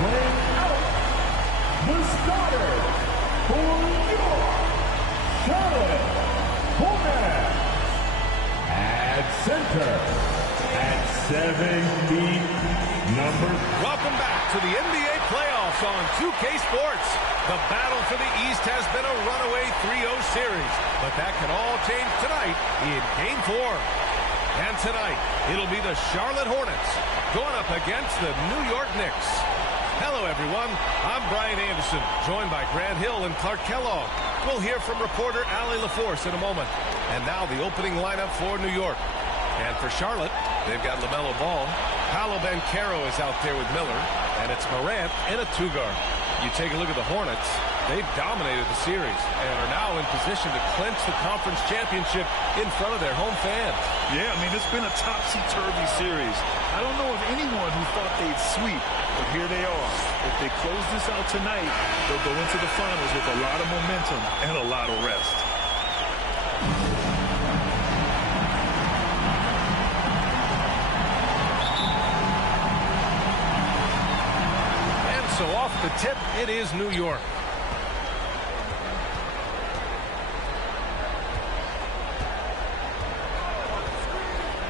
playing out the starter for your Charlotte Hornets. At center, at 7 feet, number... Welcome back to the NBA playoffs on 2K Sports. The battle for the East has been a runaway 3-0 series, but that can all change tonight in Game 4. And tonight, it'll be the Charlotte Hornets going up against the New York Knicks. Hello, everyone. I'm Brian Anderson, joined by Grant Hill and Clark Kellogg. We'll hear from reporter Allie LaForce in a moment. And now the opening lineup for New York. And for Charlotte, they've got LaMelo Ball. Paolo Banchero is out there with Miller. And it's Morant and a two-guard. You take a look at the Hornets. They've dominated the series and are now in position to clinch the conference championship in front of their home fans. Yeah, I mean, it's been a topsy-turvy series. I don't know of anyone who thought they'd sweep, but here they are. If they close this out tonight, they'll go into the finals with a lot of momentum and a lot of rest. And so off the tip, it is New York.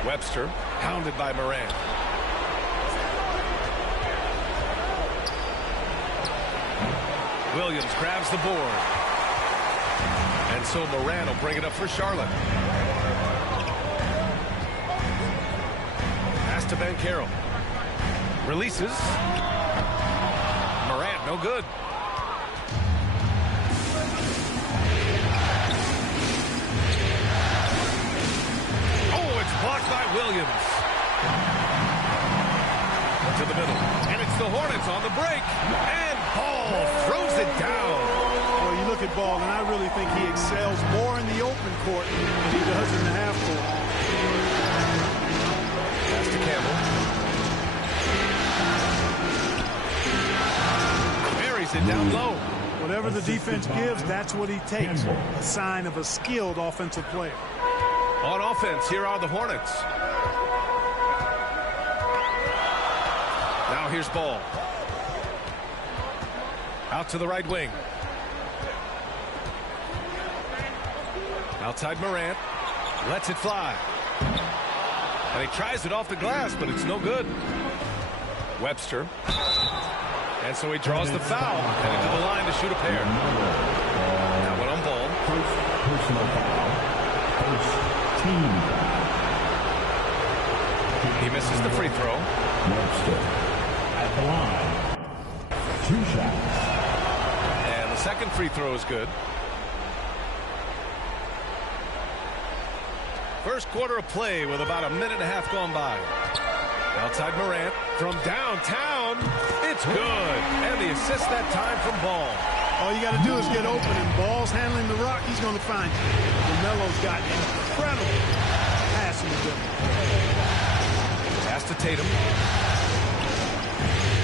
Webster, hounded by Morant. Williams grabs the board. And so Morant will bring it up for Charlotte. Pass to Banchero. Releases. Morant, no good. Blocked by Williams. To the middle. And it's the Hornets on the break. And Ball throws it down. Well, you look at Ball, and I really think he excels more in the open court than he does in the half court. Pass to Campbell. Buries it down low. Whatever the defense gives, that's what he takes. A sign of a skilled offensive player. On offense, here are the Hornets. Now here's Ball. Out to the right wing. Outside Morant. Lets it fly. And he tries it off the glass, but it's no good. Webster. And so he draws the foul. Heading to the line to shoot a pair. That one on Ball. Personal foul. Team. He misses the free throw. Webster at the line. 2 shots. And the second free throw is good. First quarter of play with about a minute and a half gone by. Outside Morant from downtown. It's good. And the assist that time from Ball. All you got to do is get open, and Ball's handling the rock. He's going to find you. LaMelo's got incredible passing ability. Pass to Tatum.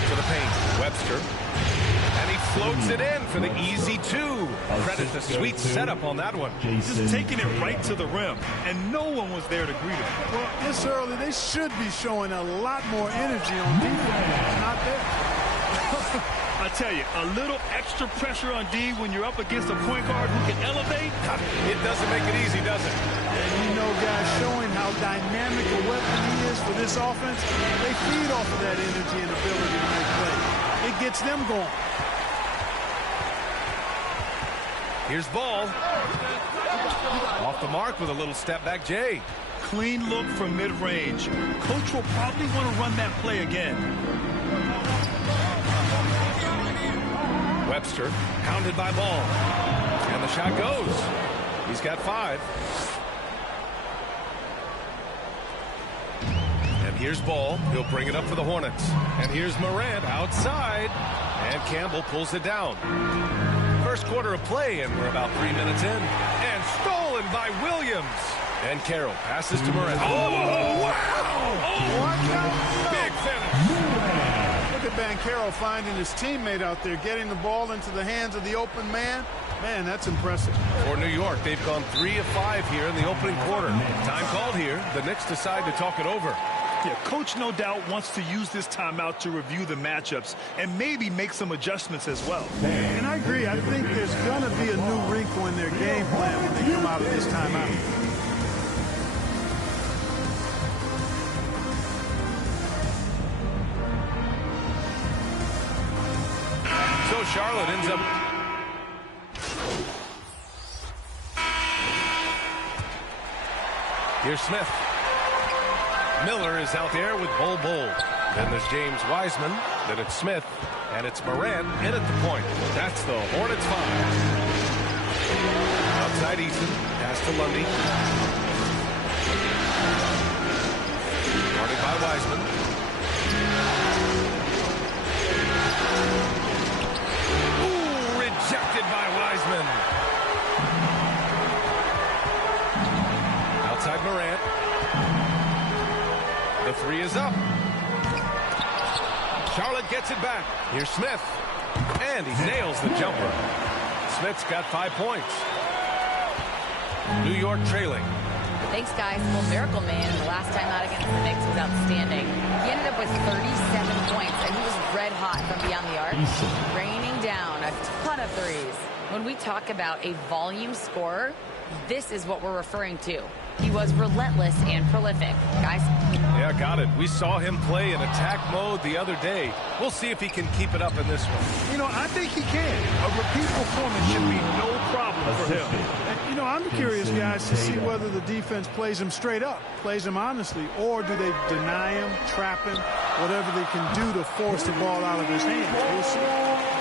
To the paint. Webster. And he floats it in for the easy 2. Credit the sweet setup on that one. Just taking it right to the rim, and no one was there to greet him. Well, this early, they should be showing a lot more energy on defense. It's not there. I tell you, a little extra pressure on D when you're up against a point guard who can elevate. It doesn't make it easy, does it? And you know, guys, showing how dynamic a weapon he is for this offense, they feed off of that energy and ability to make plays. It gets them going. Here's Ball. Off the mark with a little step back J. Clean look from mid-range. Coach will probably want to run that play again. Webster, hounded by Ball. And the shot goes. He's got 5. And here's Ball. He'll bring it up for the Hornets. And here's Morant outside. And Campbell pulls it down. First quarter of play, and we're about 3 minutes in. And stolen by Williams. And Carroll passes to Morant. Oh, wow! Oh, big finish. Look at Banchero finding his teammate out there, getting the ball into the hands of the open man. Man, that's impressive. For New York, they've gone 3 of 5 here in the opening quarter. Time called here. The Knicks decide to talk it over. Yeah, coach no doubt wants to use this timeout to review the matchups and maybe make some adjustments as well. And I agree. I think there's going to be a new wrinkle in their game plan when they come out of this timeout. So Charlotte ends up... Here's Smith. Miller is out there with Bull. Then there's James Wiseman. Then it's Smith. And it's Morant in at the point. That's the Hornets 5. Outside Easton. Pass to Lundy. Guarded by Wiseman. Ooh, rejected by Wiseman. Outside Morant. The 3 is up. Charlotte gets it back. Here's Smith. And he nails the jumper. Smith's got 5 points. New York trailing. Thanks, guys. Well, Miracle Man, the last time out against the Knicks, was outstanding. He ended up with 37 points, and he was red hot from beyond the arc, raining down a ton of threes. When we talk about a volume scorer, this is what we're referring to. He was relentless and prolific. Guys? Yeah, got it. We saw him play in attack mode the other day. We'll see if he can keep it up in this one. You know, I think he can. A repeat performance should be no problem for him. And, you know, I'm curious, guys, to see whether the defense plays him straight up, plays him honestly, or do they deny him, trap him, whatever they can do to force the ball out of his hands. We'll see.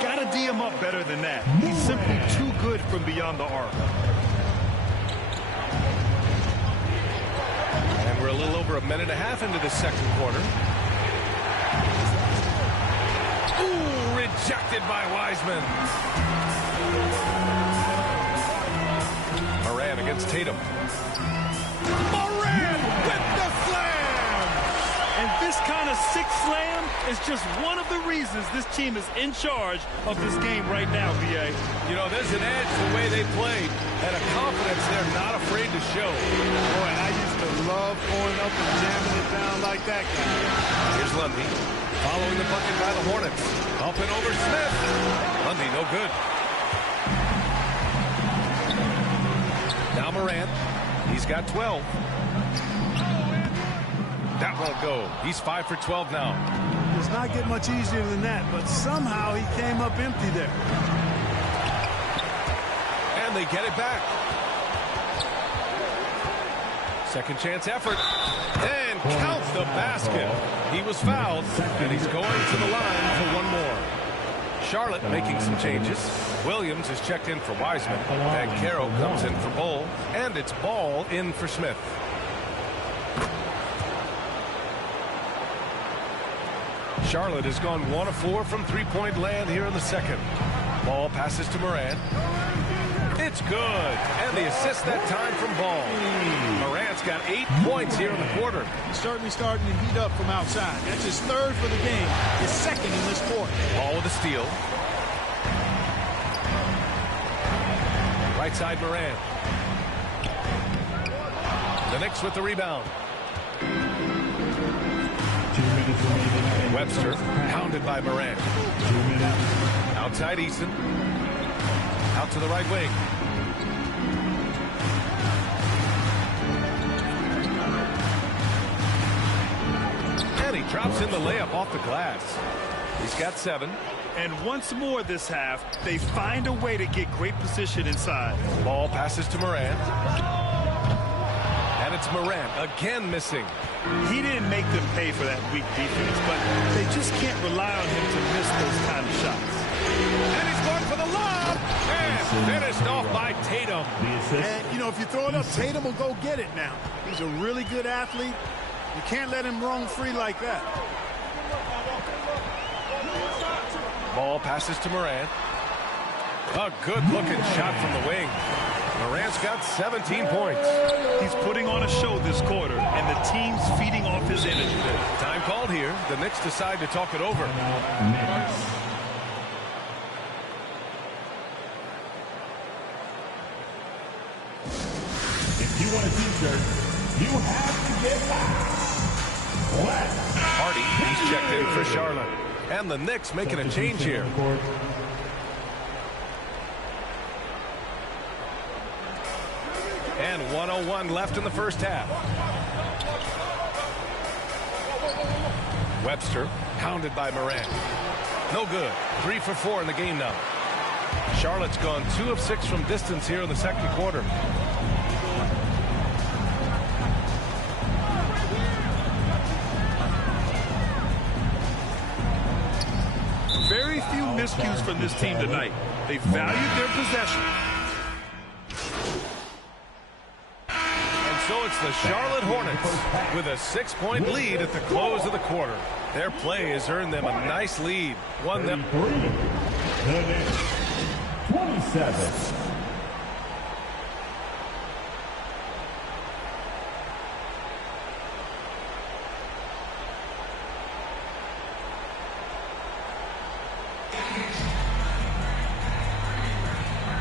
Got to D him up better than that. He's simply too good from beyond the arc. We're a little over a minute and a half into the second quarter. Ooh, rejected by Wiseman. Morant against Tatum. Morant with the slam! And this kind of sick slam is just one of the reasons this team is in charge of this game right now, B.A. You know, there's an edge the way they played and a confidence they're not afraid to show. Boy, I used to love going up and jamming it down like that guy. Here's Lundy. Following the bucket by the Hornets. Up and over Smith. Lundy, no good. Now Morant. He's got 12. That won't go. He's 5 for 12 now. Does not get much easier than that, but somehow he came up empty there. And they get it back. Second chance effort. And count the basket. He was fouled, and he's going to the line for one more. Charlotte making some changes. Williams is checked in for Wiseman. Van Caro comes in for Bull. And it's Ball in for Smith. Charlotte has gone 1 of 4 from three-point land here in the second. Ball passes to Morant. It's good. And the assist that time from Ball. Morant's got 8 points here in the quarter. He's certainly starting to heat up from outside. That's his 3rd for the game. His 2nd in this quarter. Ball with a steal. Right side Morant. The Knicks with the rebound. Webster pounded by Morant. Outside Easton. Out to the right wing. And he drops in the layup off the glass. He's got 7. And once more this half, they find a way to get great position inside. Ball passes to Morant. And it's Morant again missing. He didn't make them pay for that weak defense, but they just can't rely on him to miss those kind of shots. And he's going for the lob. And finished off by Tatum. And, you know, if you throw it up, Tatum will go get it now. He's a really good athlete. You can't let him roam free like that. Ball passes to Morant. A good-looking shot from the wing. Morant's got 17 points. He's putting on a show this quarter, and the team's feeding off his energy. Time called here. The Knicks decide to talk it over. If you want a t-shirt, you have to get back. Hardy, he's checked in for Charlotte. And the Knicks making a change here. And 1:01 left in the first half. Webster, hounded by Morant. No good. 3 for 4 in the game now. Charlotte's gone 2 of 6 from distance here in the second quarter. Very few miscues from this team tonight. They valued their possession. And so it's the Charlotte Hornets with a 6-point lead at the close of the quarter. Their play has earned them a nice lead. Won them. 27.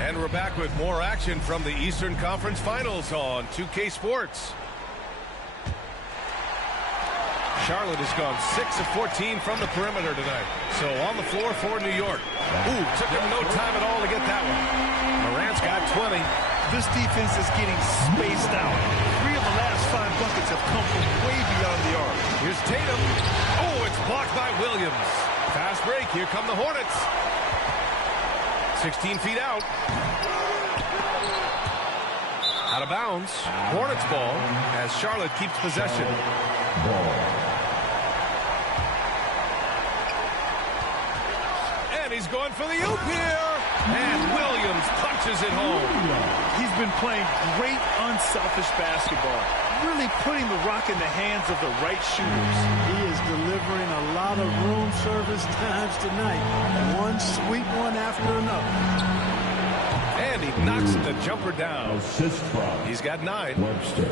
And we're back with more action from the Eastern Conference Finals on 2K Sports. Charlotte has gone 6 of 14 from the perimeter tonight. So on the floor for New York. Ooh, took him no time at all to get that one. Morant's got 20. This defense is getting spaced out. 3 of the last 5 buckets have come from way beyond the arc. Here's Tatum. Oh, it's blocked by Williams. Fast break. Here come the Hornets. 16 feet out. Out of bounds. Hornets ball as Charlotte keeps possession. And he's going for the oop here. And Williams punches it home. He's been playing great unselfish basketball. Really putting the rock in the hands of the right shooters. He is delivering a lot of room service times tonight. One sweet one after another. And he knocks the jumper down. Assist from He's got 9. Webster.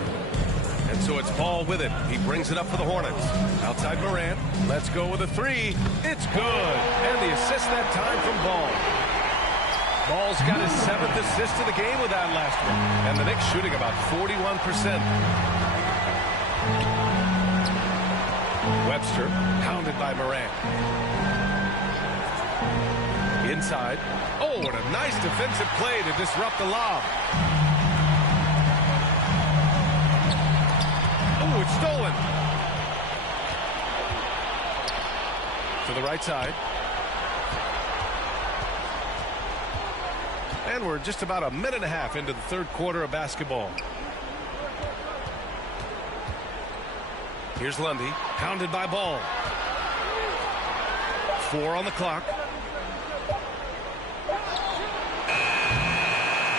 And so it's Paul with it. He brings it up for the Hornets. Outside Morant. Let's go with a 3. It's good. And the assist that time from Ball. Ball's got his 7th assist of the game with that last one. And the Knicks shooting about 41%. Webster, hounded by Morant. Inside. Oh, what a nice defensive play to disrupt the lob. Oh, it's stolen. To the right side. And we're just about a minute and a half into the third quarter of basketball. Here's Lundy, hounded by Ball. 4 on the clock.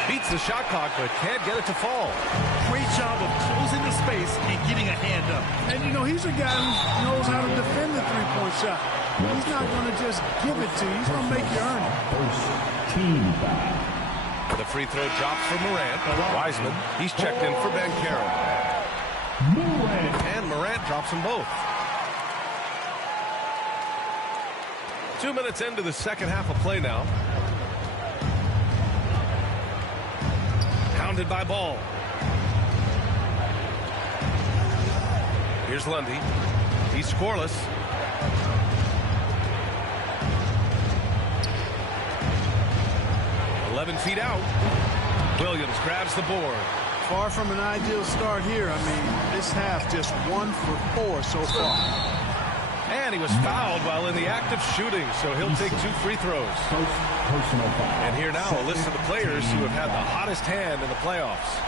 Beats the shot clock, but can't get it to fall. Great job of closing the space and getting a hand up. And, you know, he's a guy who knows how to defend the three-point shot. He's not going to just give it to you. He's going to make you earn it. First team foul. The free throw drops for Morant. Wiseman, he's checked in for mycareer. And Morant drops them both. 2 minutes into the second half of play now. Hounded by Ball. Here's Lundy. He's scoreless. Feet out. Williams grabs the board. Far from an ideal start here. I mean, this half just 1 for 4 so far. And he was fouled while in the act of shooting, so he'll take 2 free throws. Personal foul. And here now a list of the players who have had the hottest hand in the playoffs.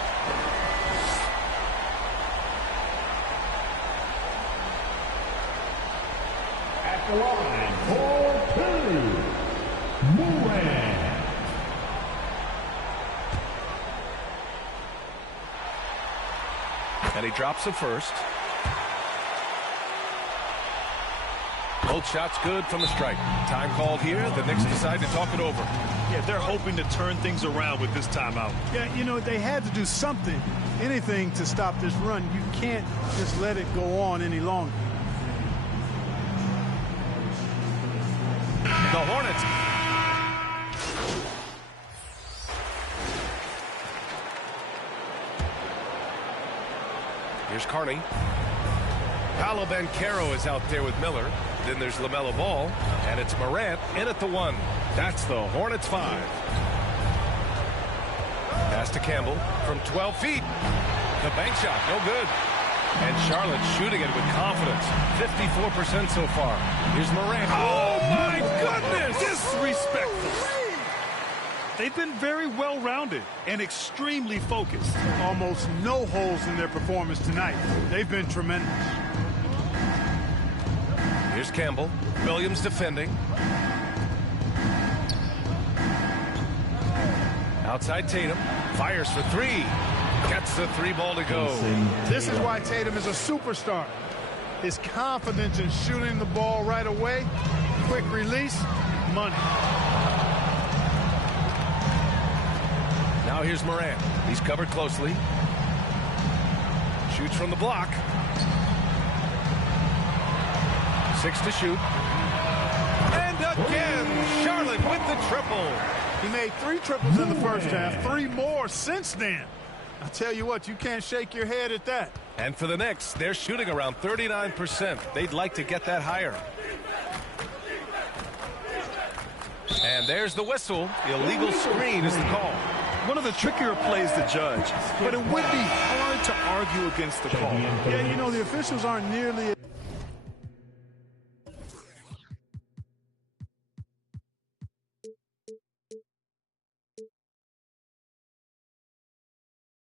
At the line for 2, Morant. And he drops the first. Both shots good from the strike. Time called here. The Knicks decide to talk it over. Yeah, they're hoping to turn things around with this timeout. Yeah, you know, they had to do something, anything to stop this run. You can't just let it go on any longer. The Hornets. Here's Carney. Paolo Banchero is out there with Miller. Then there's LaMelo Ball, and it's Morant in at the 1. That's the Hornets 5. Pass to Campbell from 12 feet. The bank shot, no good. And Charlotte shooting it with confidence. 54% so far. Here's Morant. Oh, my goodness! Disrespectful. They've been very well-rounded and extremely focused. Almost no holes in their performance tonight. They've been tremendous. Here's Campbell. Williams defending. Outside Tatum. Fires for 3. Gets the 3 ball to go. This is why Tatum is a superstar. His confidence in shooting the ball right away. Quick release. Money. Now here's Morant. He's covered closely. Shoots from the block. 6 to shoot. And again, Charlotte with the triple. He made 3 triples in the first half, 3 more since then. I tell you what, you can't shake your head at that. And for the Knicks, they're shooting around 39%. They'd like to get that higher. And there's the whistle. Illegal screen is the call. One of the trickier plays to judge, but it would be hard to argue against the call. Yeah, you know, the officials aren't nearly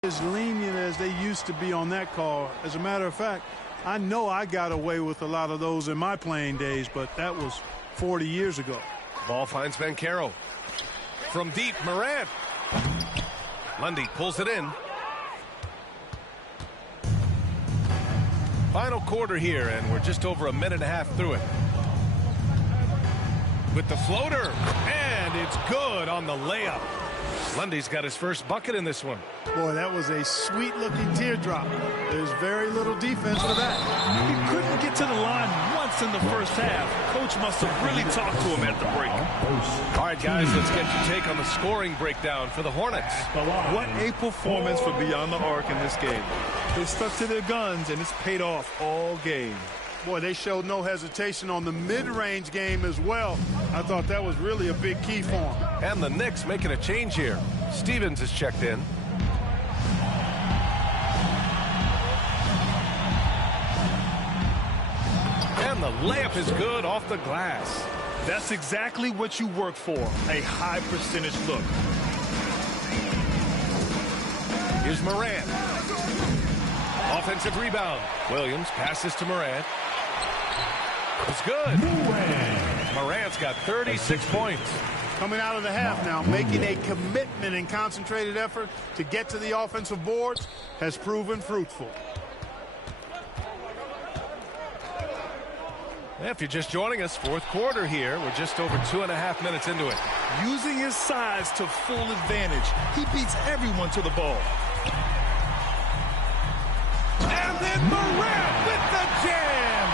as lenient as they used to be on that call. As a matter of fact, I know I got away with a lot of those in my playing days, but that was 40 years ago. Ball finds Banchero. From deep, Morant. Lundy pulls it in. Final quarter here, and we're just over a minute and a half through it. With the floater, and it's good on the layup. Lundy's got his first bucket in this one. Boy, that was a sweet-looking teardrop. There's very little defense for that. He couldn't get to the line once in the first half. Coach must have really talked to him at the break. All right, guys, let's get your take on the scoring breakdown for the Hornets. What a performance for Beyond the Arc in this game. They stuck to their guns, and it's paid off all game. Boy, they showed no hesitation on the mid-range game as well. I thought that was really a big key for them. And the Knicks making a change here. Stevens is checked in. And the layup is good off the glass. That's exactly what you work for, a high percentage look. Here's Morant. Offensive rebound. Williams passes to Morant. It's good. Morant's got 36 points. Coming out of the half now, making a commitment and concentrated effort to get to the offensive boards has proven fruitful. If you're just joining us, fourth quarter here. We're just over 2.5 minutes into it. Using his size to full advantage, he beats everyone to the ball. And then Morant with the jam.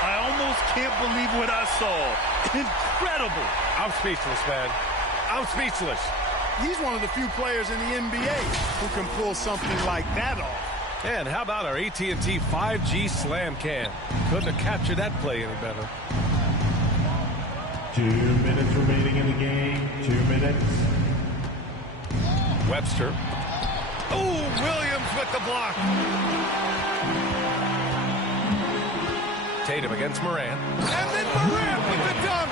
I almost can't believe what I saw. Incredible. I'm speechless, man. I'm speechless. He's one of the few players in the NBA who can pull something like that off. And how about our AT&T 5G slam can? Couldn't have captured that play any better. 2 minutes remaining in the game. 2 minutes. Webster. Oh, Williams with the block. Tatum against Morant. And then Morant with the dunk.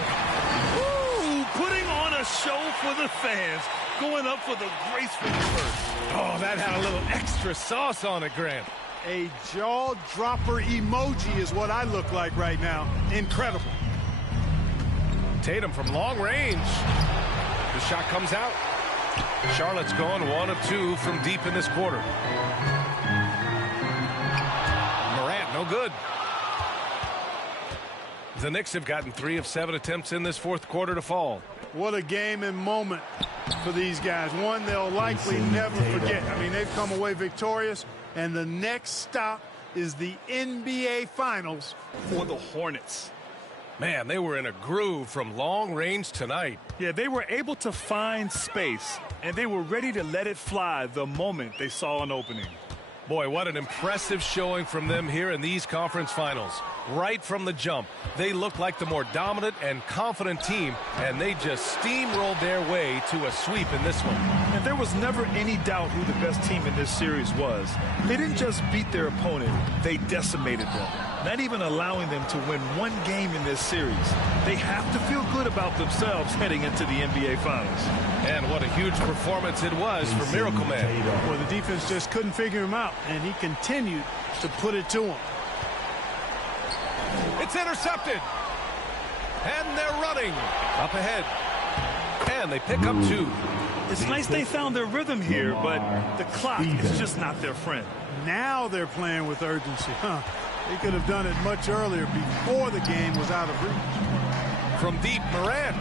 Ooh, putting on a show for the fans. Going up for the graceful first. Oh, that had a little extra sauce on it, Grant. A jaw-dropper emoji is what I look like right now. Incredible. Tatum from long range. The shot comes out. Charlotte's gone 1 of 2 from deep in this quarter. Morant, no good. The Knicks have gotten 3 of 7 attempts in this fourth quarter to fall. What a game and moment for these guys. One they'll likely never forget. I mean, they've come away victorious, and the next stop is the NBA Finals for the Hornets. Man, they were in a groove from long range tonight. Yeah, they were able to find space, and they were ready to let it fly the moment they saw an opening. Boy, what an impressive showing from them here in these conference finals. Right from the jump, they look like the more dominant and confident team, and they just steamrolled their way to a sweep in this one. And there was never any doubt who the best team in this series was. They didn't just beat their opponent, they decimated them, not even allowing them to win one game in this series. They have to feel good about themselves heading into the NBA Finals. And what a huge performance it was for Miracle Man. Well, the defense just couldn't figure him out, and he continued to put it to him. It's intercepted. And they're running. Up ahead. And they pick up 2. It's nice they found their rhythm here, but the clock is just not their friend. Now they're playing with urgency. They could have done it much earlier before the game was out of reach. From deep, Morant.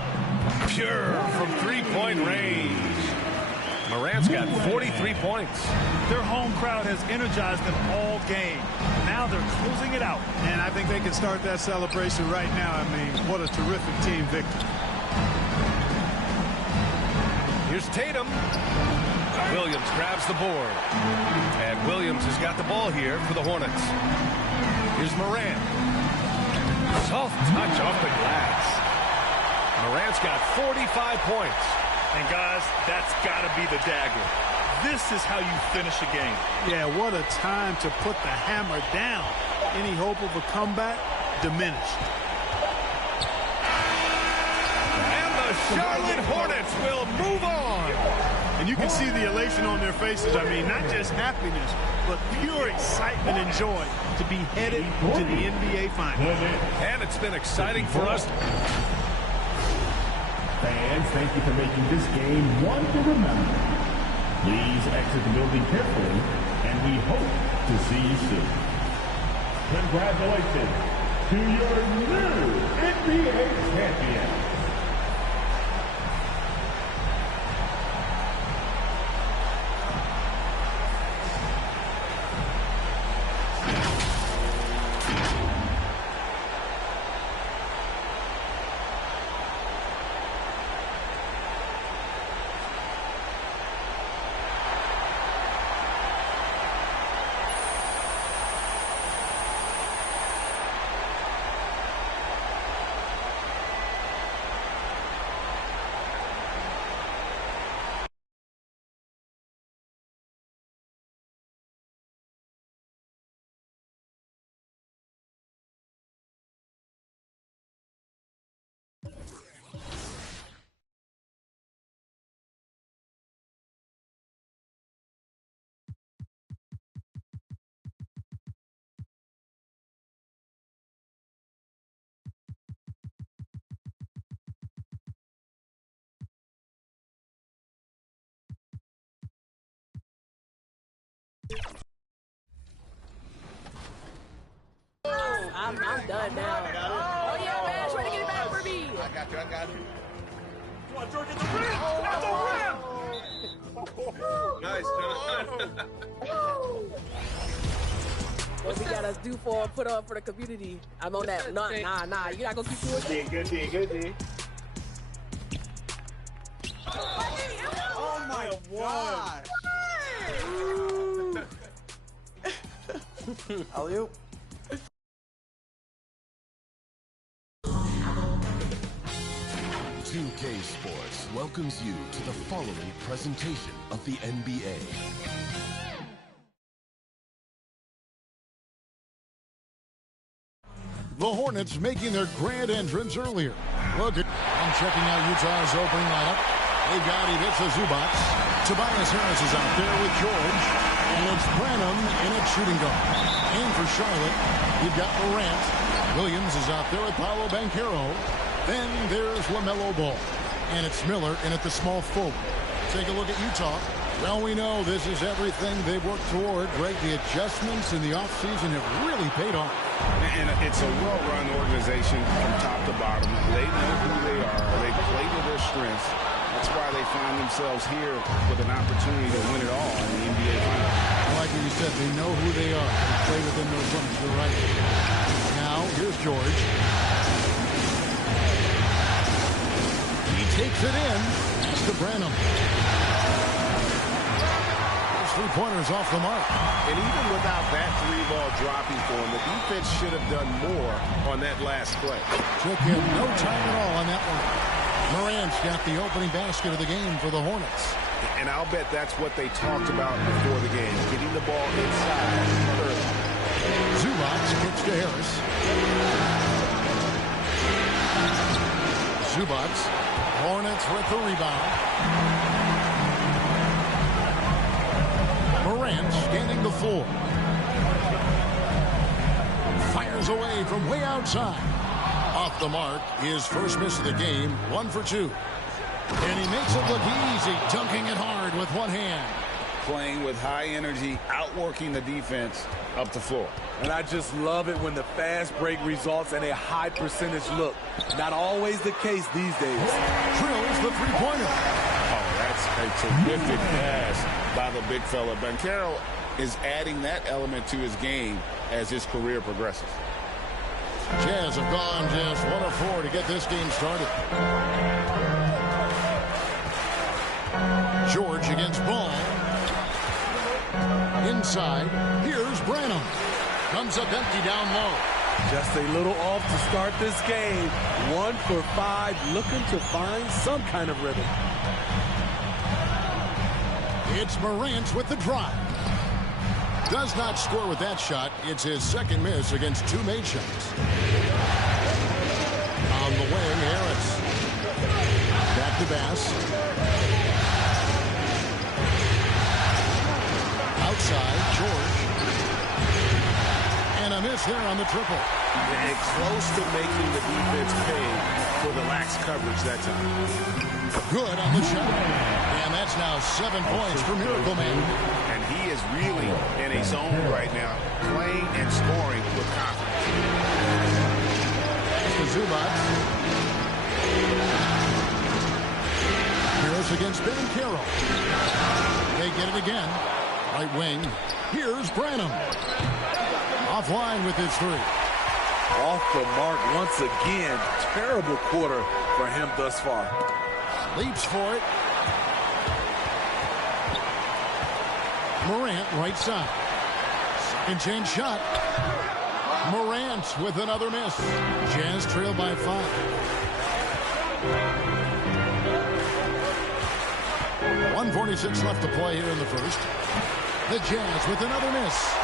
Pure from three-point range. Morant's got 43 points. Their home crowd has energized them all game. Now they're closing it out. And I think they can start that celebration right now. I mean, what a terrific team victory. Here's Tatum. Williams grabs the board. And Williams has got the ball here for the Hornets. Here's Morant. Soft touch off the glass. Morant's got 45 points. And guys, that's got to be the dagger. This is how you finish a game. Yeah, what a time to put the hammer down. Any hope of a comeback diminished. And the Charlotte Hornets will move on. And you can see the elation on their faces. I mean, not just happiness, but pure excitement and joy to be headed to the NBA Finals. And it's been exciting for us. Fans, thank you for making this game one to remember. Please exit the building carefully, and we hope to see you soon. Congratulations to your new NBA champion. I'm done now. Oh, yeah, man. Try to get it back for me. I got you. Come on, George, at the rim! At the rim! Nice, John. What we gotta do put on for the community? I'm on that. Nah. You're not gonna keep doing that. Good D. Oh my God! Alley-oop. K Sports welcomes you to the following presentation of the NBA. The Hornets making their grand entrance earlier. Look at, I'm checking out Utah's opening lineup. They've got Ivica Zubac. Tobias Harris is out there with George. And it's Branham in at shooting guard. And for Charlotte, you've got Morant. Williams is out there with Paolo Banchero. Then there's LaMelo Ball. And it's Miller in at the small forward. Take a look at Utah. Well, we know this is everything they've worked toward. Greg, the adjustments in the offseason have really paid off. And it's a well-run organization from top to bottom. They know who they are. They play to their strengths. That's why they find themselves here with an opportunity to win it all in the NBA Finals. I like what you said. They know who they are. They play within those limits. You're right. Now, here's George. He takes it in. It's to Branham. There's three-pointers off the mark. And even without that three-ball dropping for him, the defense should have done more on that last play. Took him no time at all on that one. Morant's got the opening basket of the game for the Hornets. And I'll bet that's what they talked about before the game, getting the ball inside early. Zubac kicks to Harris. Zubac. Hornets with the rebound. Morant scanning the floor. Fires away from way outside. Off the mark, his first miss of the game, 1 for 2. And he makes it look easy, dunking it hard with one hand. Playing with high energy, outworking the defense up the floor. And I just love it when the fast break results in a high percentage look. Not always the case these days. Drills the three-pointer. Oh, that's a terrific pass by the big fella. Banchero is adding that element to his game as his career progresses. Jazz have gone just 1 of 4 to get this game started. George against Ball. Inside, here's Branham. Comes up empty down low. Just a little off to start this game. 1 for 5, looking to find some kind of rhythm. It's Morant with the drive. Does not score with that shot. It's his second miss against 2 made shots. On the wing, Harris. Back to Bass. Outside, George. And a miss there on the triple. And close to making the defense pay for the lax coverage that time. Good on the shot. And that's now 7 points for Miracle Man. And he is really in a zone right now, playing and scoring with confidence. To Zubac. Harris against Banchero. They get it again. Right wing. Here's Branham. Offline with his 3. Off the mark once again. Terrible quarter for him thus far. Leaps for it. Morant, right side. Second chance shot. Morant with another miss. Jazz trail by 5. 1:46 left to play here in the first. The Jazz with another miss.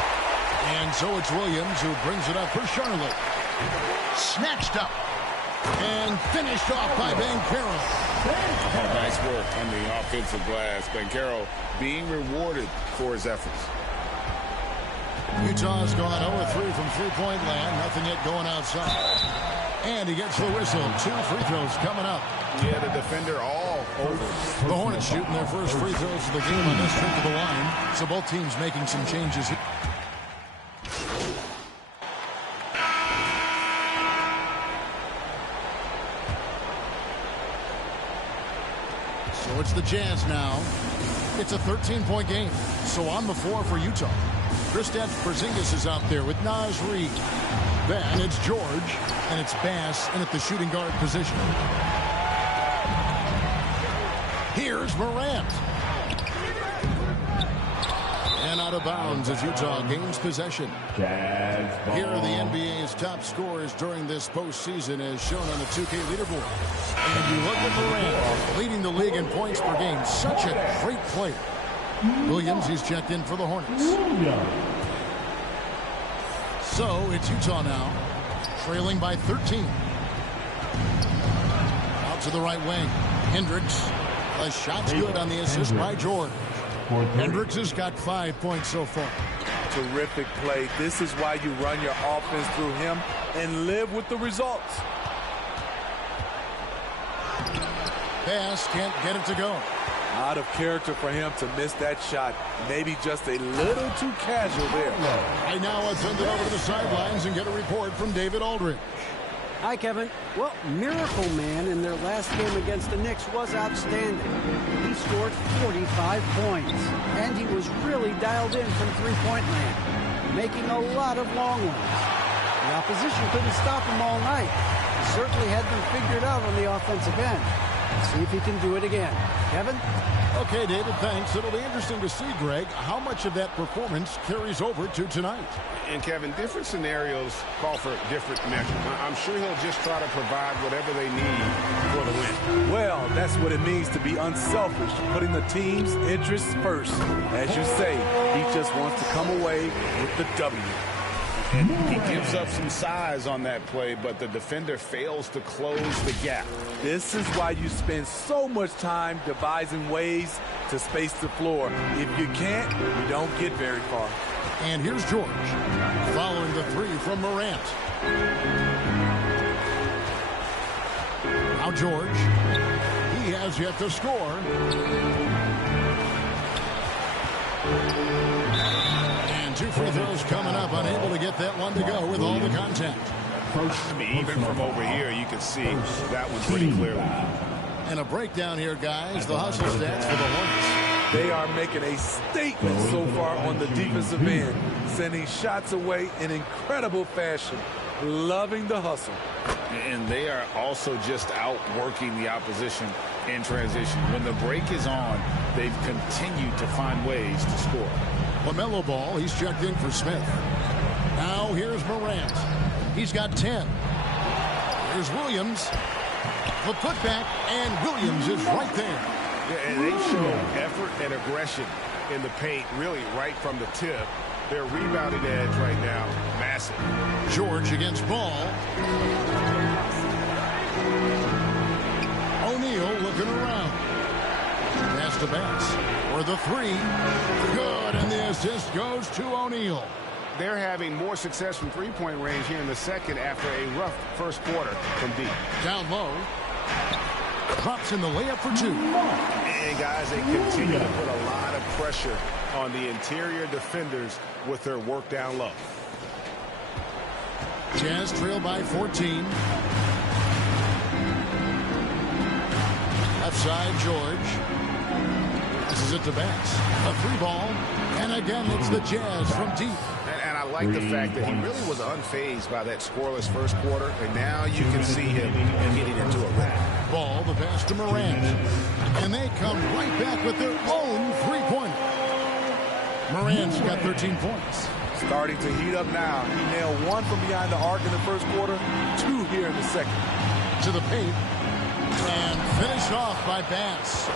And so it's Williams who brings it up for Charlotte. Snatched up. And finished off by Banchero. Nice work on the offensive glass. Banchero being rewarded for his efforts. Utah's gone 0-3 from three-point land. Nothing yet going outside. And he gets the whistle. 2 free throws coming up. Yeah, the defender all over. The Hornets shooting their first free throws of the game on this trip to the line. So both teams making some changes. So it's the Jazz now. It's a 13-point game. So on the floor for Utah. Kristaps Porzingis is out there with Naz Reid. Then it's George, and it's Bass in at the shooting guard position. Here's Morant. And out of bounds as Utah gains possession. Here are the NBA's top scorers during this postseason as shown on the 2K leaderboard. And you look at Morant, leading the league in points per game. Such a great player. Williams, he's checked in for the Hornets. So it's Utah now, trailing by 13. Out to the right wing. Hendricks. A shot's good on the assist by George. Hendricks has got 5 points so far. Terrific play. This is why you run your offense through him and live with the results. Bass can't get it to go. Out of character for him to miss that shot. Maybe just a little too casual there. I now send it over to the sidelines and get a report from David Aldridge. Hi, Kevin. Well, Miracle Man in their last game against the Knicks was outstanding. He scored 45 points, and he was really dialed in from three-point land, making a lot of long ones. The opposition couldn't stop him all night. He certainly had them figured out on the offensive end. See if he can do it again. Kevin? Okay, David, thanks. It'll be interesting to see, Greg, how much of that performance carries over to tonight. And, Kevin, different scenarios call for different measures. I'm sure he'll just try to provide whatever they need for the win. Well, that's what it means to be unselfish, putting the team's interests first. As you say, he just wants to come away with the W. And he gives up some size on that play, but the defender fails to close the gap. This is why you spend so much time devising ways to space the floor. If you can't, you don't get very far. And here's George, following the three from Morant. Now George, he has yet to score. And two free throws coming up, unable to get that one to go with all the contact. I mean, even from over here, you can see that one pretty clearly. And a breakdown here, guys. The hustle stats for the Hornets. They are making a statement so far on the defensive end, sending shots away in incredible fashion. Loving the hustle. And they are also just outworking the opposition in transition. When the break is on, they've continued to find ways to score. LaMelo Ball, he's checked in for Smith. Now here's Morant. He's got 10. Here's Williams. The putback, and Williams is right there. Yeah, and they show effort and aggression in the paint, really right from the tip. Their rebounding edge right now, massive. George against Ball. O'Neal looking around. Pass to Bass for the three. Good, and the assist goes to O'Neal. They're having more success from three-point range here in the second after a rough first quarter from deep. Down low. Drops in the layup for two. And, guys, they continue to put a lot of pressure on the interior defenders with their work down low. Jazz trail by 14. Left side, George. This is it to Bass. A three ball. And again, it's the Jazz from deep. And I like the fact that he really was unfazed by that scoreless first quarter. And now you can see him getting into a rhythm. Ball, the pass to Morant. And they come right back with their own three-pointer. Morant's got 13 points. Starting to heat up now. He nailed one from behind the arc in the first quarter, two here in the second. To the paint. And finished off by Bass.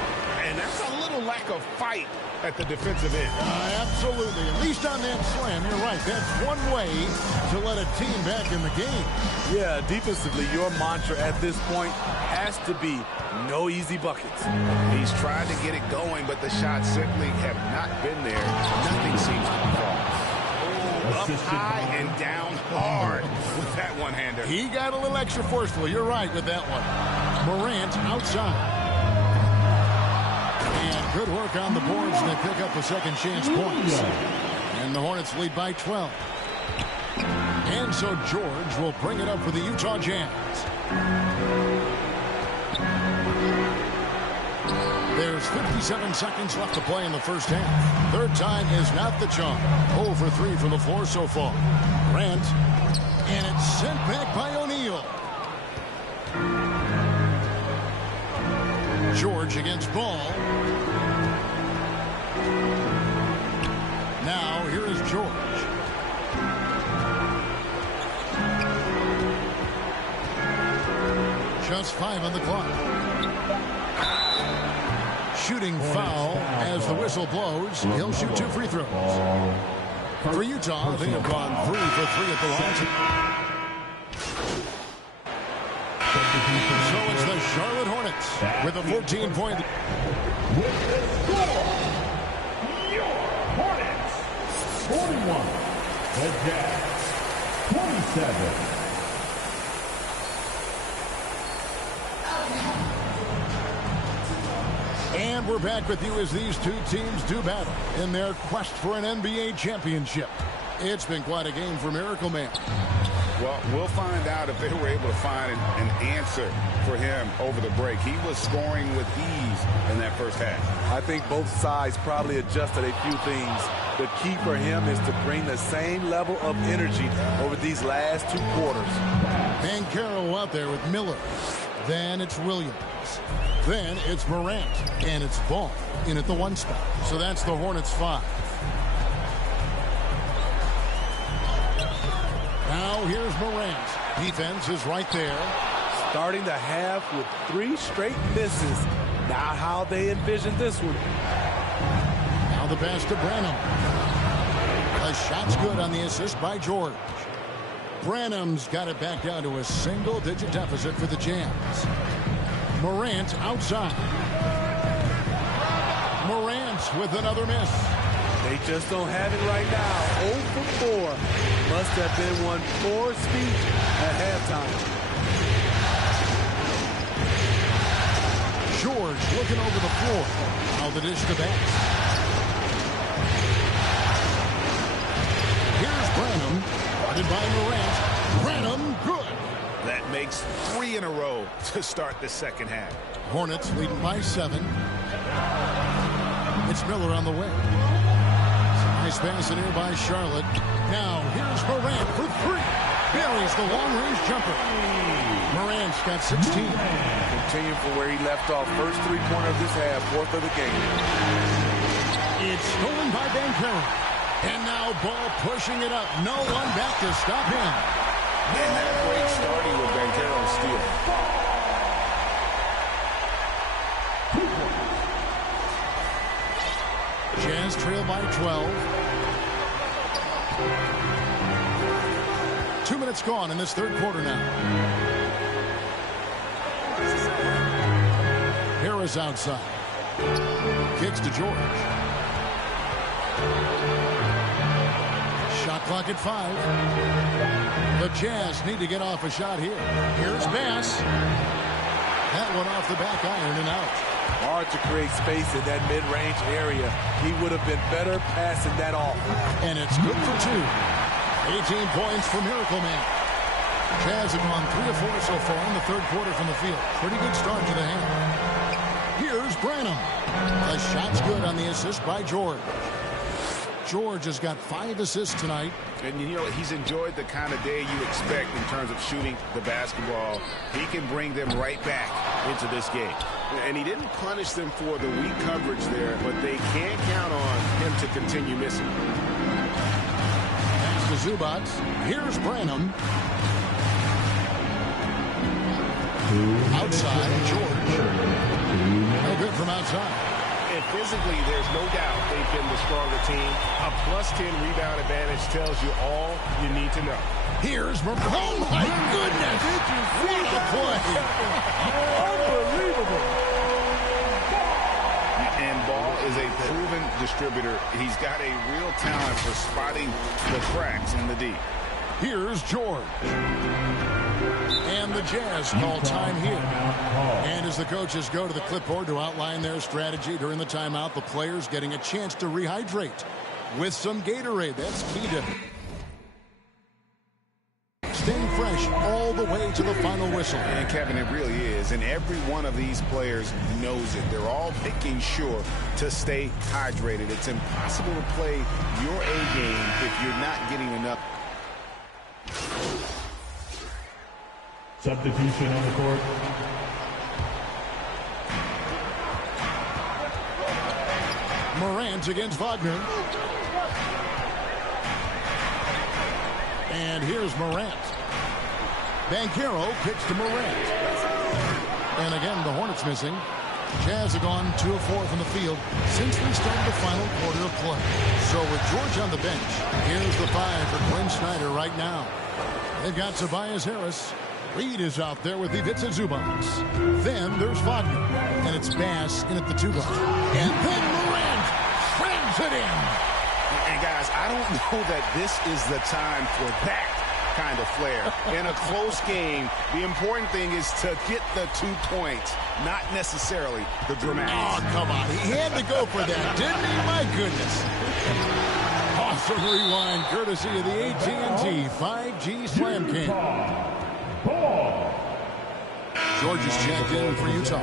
And that's a little lack of fight at the defensive end. Absolutely. At least on that slam, you're right. That's one way to let a team back in the game. Yeah, defensively, your mantra at this point has to be no easy buckets. He's tried to get it going, but the shots simply have not been there. Nothing seems to be falling. Up high and down hard with that one-hander. He got a little extra forceful. You're right with that one. Morant outside. And good work on the boards. They pick up a second chance points. And the Hornets lead by 12. And so George will bring it up for the Utah Jazz. There's 57 seconds left to play in the first half. Third time is not the charm. 0 for 3 from the floor so far. Grant. And it's sent back by O'Neal. George against Ball. Now here is George. Just 5 on the clock. Shooting foul as the whistle blows. He'll shoot 2 free throws. For Utah, they have gone 3 for 3 at the line. So it's the Charlotte Hornets with a 14-point. With the score, your Hornets 41, the Jazz 27. And we're back with you as these two teams do battle in their quest for an NBA championship. It's been quite a game for Miracle Man. Well, we'll find out if they were able to find an answer for him over the break. He was scoring with ease in that first half. I think both sides probably adjusted a few things. The key for him is to bring the same level of energy over these last 2 quarters. And Carroll out there with Miller. Then it's Williams. Then it's Morant. And it's Ball in at the 1 spot. So that's the Hornets 5. Now here's Morant. Defense is right there. Starting the half with 3 straight misses. Not how they envisioned this one. Now the pass to Branham. A shot's good on the assist by George. Branham's got it back down to a single-digit deficit for the Jazz. Morant outside. Morant with another miss. They just don't have it right now. 0 for 4. Must have been one poor speech at halftime. George looking over the floor. Now the dish to Bass. Here's Branham. Guarded by Morant. Branham, good. That makes 3 in a row to start the second half. Hornets leading by 7. It's Miller on the way. Nice pass in here by Charlotte. Now here's Morant for 3. Buries the long-range jumper. Morant's got 16. Continuing from where he left off. First 3-pointer of this half, 4th of the game. It's stolen by Bankero. And now Ball pushing it up. No one back to stop him. And that break starting with Bankero's steal. Jazz trail by 12. 2 minutes gone in this third quarter now. Harris outside. Kicks to George. Shot clock at 5. The Jazz need to get off a shot here. Here's Bass. That one off the back iron and out. Hard to create space in that mid-range area. He would have been better passing that off. And it's good for 2. 18 points for Miracle Man. Jazz have gone 3 of 4 so far in the third quarter from the field. Pretty good start to the half. Here's Branham. The shot's good on the assist by George. George has got 5 assists tonight. And, you know, he's enjoyed the kind of day you expect in terms of shooting the basketball. He can bring them right back into this game. And he didn't punish them for the weak coverage there, but they can't count on him to continue missing. Pass to Zubats. Here's Branham. Outside, George. No good from outside. And physically, there's no doubt they've been the stronger team. A +10 rebound advantage tells you all you need to know. Here's oh my goodness! What a play! Unbelievable. And Ball is a proven distributor. He's got a real talent for spotting the cracks in the D. Here's George. And the Jazz call time here. And as the coaches go to the clipboard to outline their strategy during the timeout, the players getting a chance to rehydrate with some Gatorade. That's key to staying fresh all the way to the final whistle. And Kevin, it really is. And every one of these players knows it. They're all making sure to stay hydrated. It's impossible to play your A game if you're not getting enough. Substitution on the court. Morant against Wagner. And here's Morant. Banchero kicks to Morant. And again, the Hornets missing. Jazz have gone 2 of 4 from the field since we started the final quarter of play. So with George on the bench, here's the 5 for Quinn Snyder right now. They've got Tobias Harris. Reed is out there with Ivica Zubats. Then there's Wagner. And it's Bass in at the 2 guard. And then Morant slams it in. And guys, I don't know that this is the time for that kind of flair. In a close game, the important thing is to get the 2 points, not necessarily the dramatics. Oh, come on. He had to go for that, didn't he? My goodness. Awesome rewind courtesy of the AT&T 5G Slam King. George is checked in for Utah.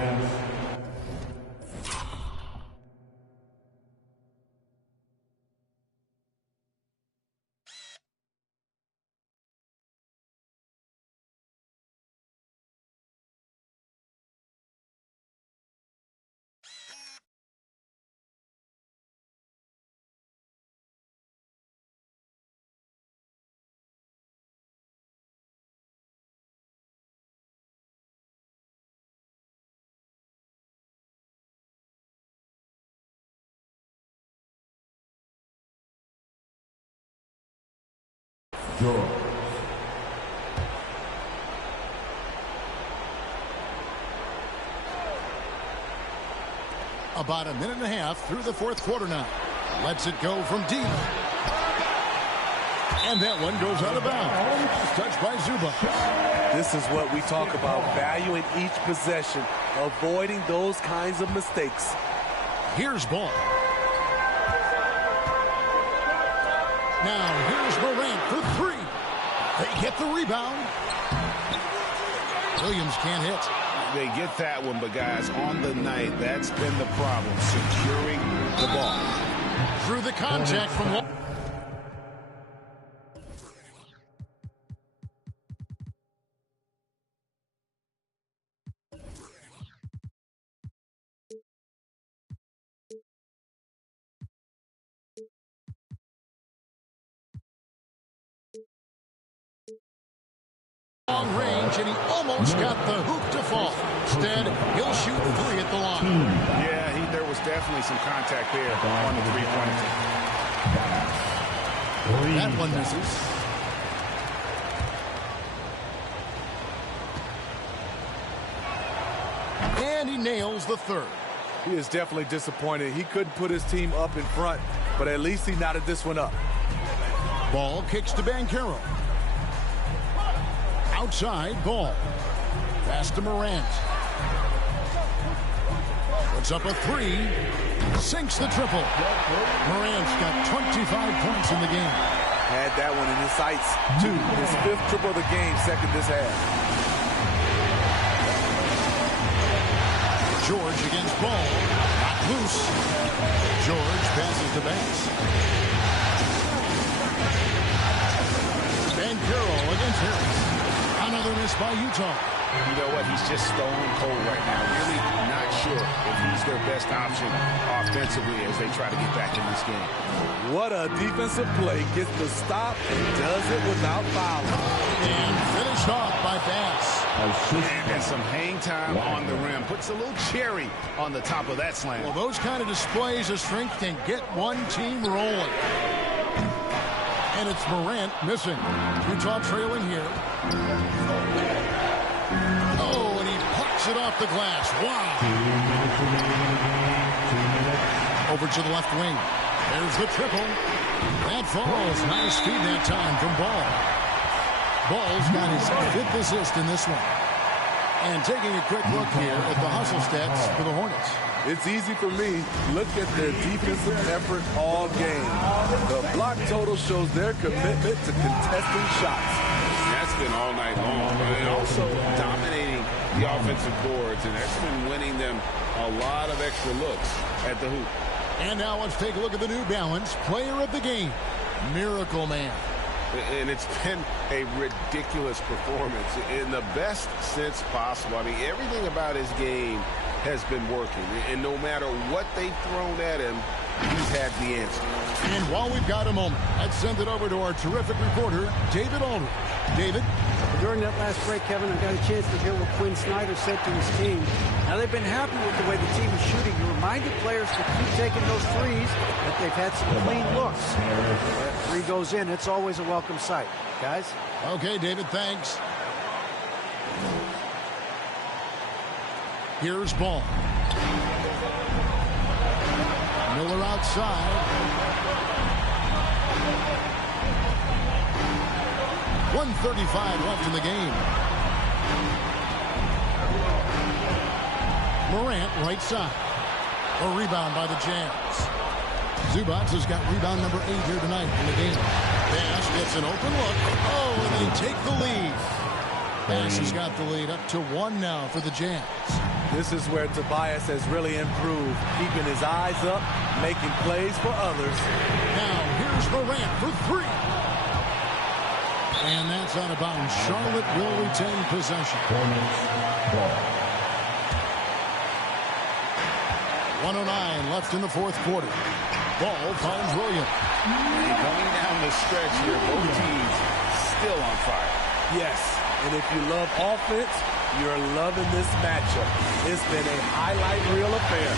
yours. About a minute and a half through the fourth quarter now. Lets it go from deep. And that one goes out of bounds. Touched by Zubac. This is what we talk about, valuing each possession, avoiding those kinds of mistakes. Here's Ball. Now here's Morant for three. They get the rebound. Williams can't hit. They get that one, but guys, on the night, that's been the problem, securing the ball. Through the contact from Wall. Long range, and he almost got the hoop to fall. Instead, he'll shoot three at the line. Yeah, there was definitely some contact there on the three-pointer. That one misses. And he nails the third. He is definitely disappointed. He couldn't put his team up in front, but at least he knotted this one up. Ball kicks to Banchero. Outside, Ball. Pass to Morant. Puts up a three. Sinks the triple. Morant's got 25 points in the game. Had that one in his sights, too. His fifth triple of the game, second this half. George against Ball. Not loose. George passes to Banks. Banchero against Harris. Another miss by Utah. You know what? He's just stone cold right now. Really not sure if he's their best option offensively as they try to get back in this game. What a defensive play. Gets the stop and does it without fouling. And finished off by Bass. And some hang time on the rim. Puts a little cherry on the top of that slam. Well, those kind of displays of strength can get one team rolling. And it's Morant missing. Utah trailing here. Oh, and he pucks it off the glass. Wow. 2 minutes remaining in the game. 2 minutes. Over to the left wing. There's the triple. That falls. Nice feed that time from Ball. Ball's got his fifth assist in this one. And taking a quick look here at the hustle stats for the Hornets. It's easy for me. Look at their defensive effort all game. The block total shows their commitment to contesting shots. That's been all night long. And also dominating the offensive boards. And that's been winning them a lot of extra looks at the hoop. And now let's take a look at the New Balance player of the game, Miracle Man. And it's been a ridiculous performance in the best sense possible. I mean, everything about his game has been working. And no matter what they've thrown at him, he's had the answer. And while we've got a moment, let's send it over to our terrific reporter, David Aldridge. David? During that last break, Kevin, I got a chance to hear what Quinn Snyder said to his team. Now, they've been happy with the way the team is shooting. He reminded players to keep taking those threes, that they've had some clean looks. That three goes in, it's always a welcome sight. Guys? Okay, David, thanks. Here's Ball. Miller outside. 1:35 left in the game. Morant right side. A rebound by the Jazz. Zubac has got rebound number 8 here tonight in the game. Bass gets an open look. Oh, and they take the lead. Bass has got the lead up to 1 now for the Jazz. This is where Tobias has really improved, keeping his eyes up, making plays for others. Now here's Morant for 3. And that's out of bounds. Charlotte will retain possession. 1:09 left in the fourth quarter. Ball finds Williams. Going down the stretch here, both teams still on fire. Yes, and if you love offense, you're loving this matchup. It's been a highlight reel affair.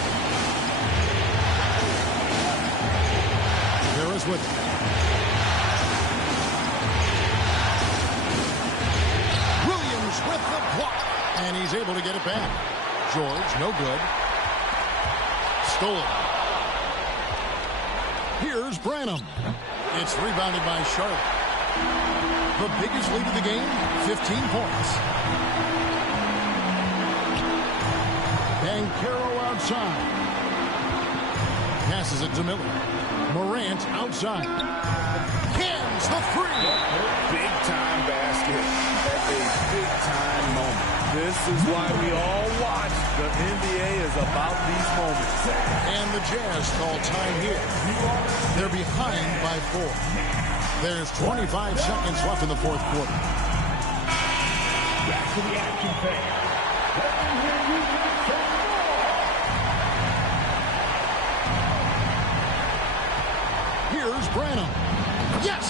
There is with The block. And he's able to get it back. George, no good. Stolen. Here's Branham. It's rebounded by Charlotte. The biggest lead of the game, 15 points. Bancaro outside. Passes it to Miller. Morant outside. Cans the three. Big-time basket at a big-time moment. This is why we all watch. The NBA is about these moments. And the Jazz call time here. They're behind by 4. There's 25 seconds left in the fourth quarter. Back to the action phase. Here's Branham. Yes!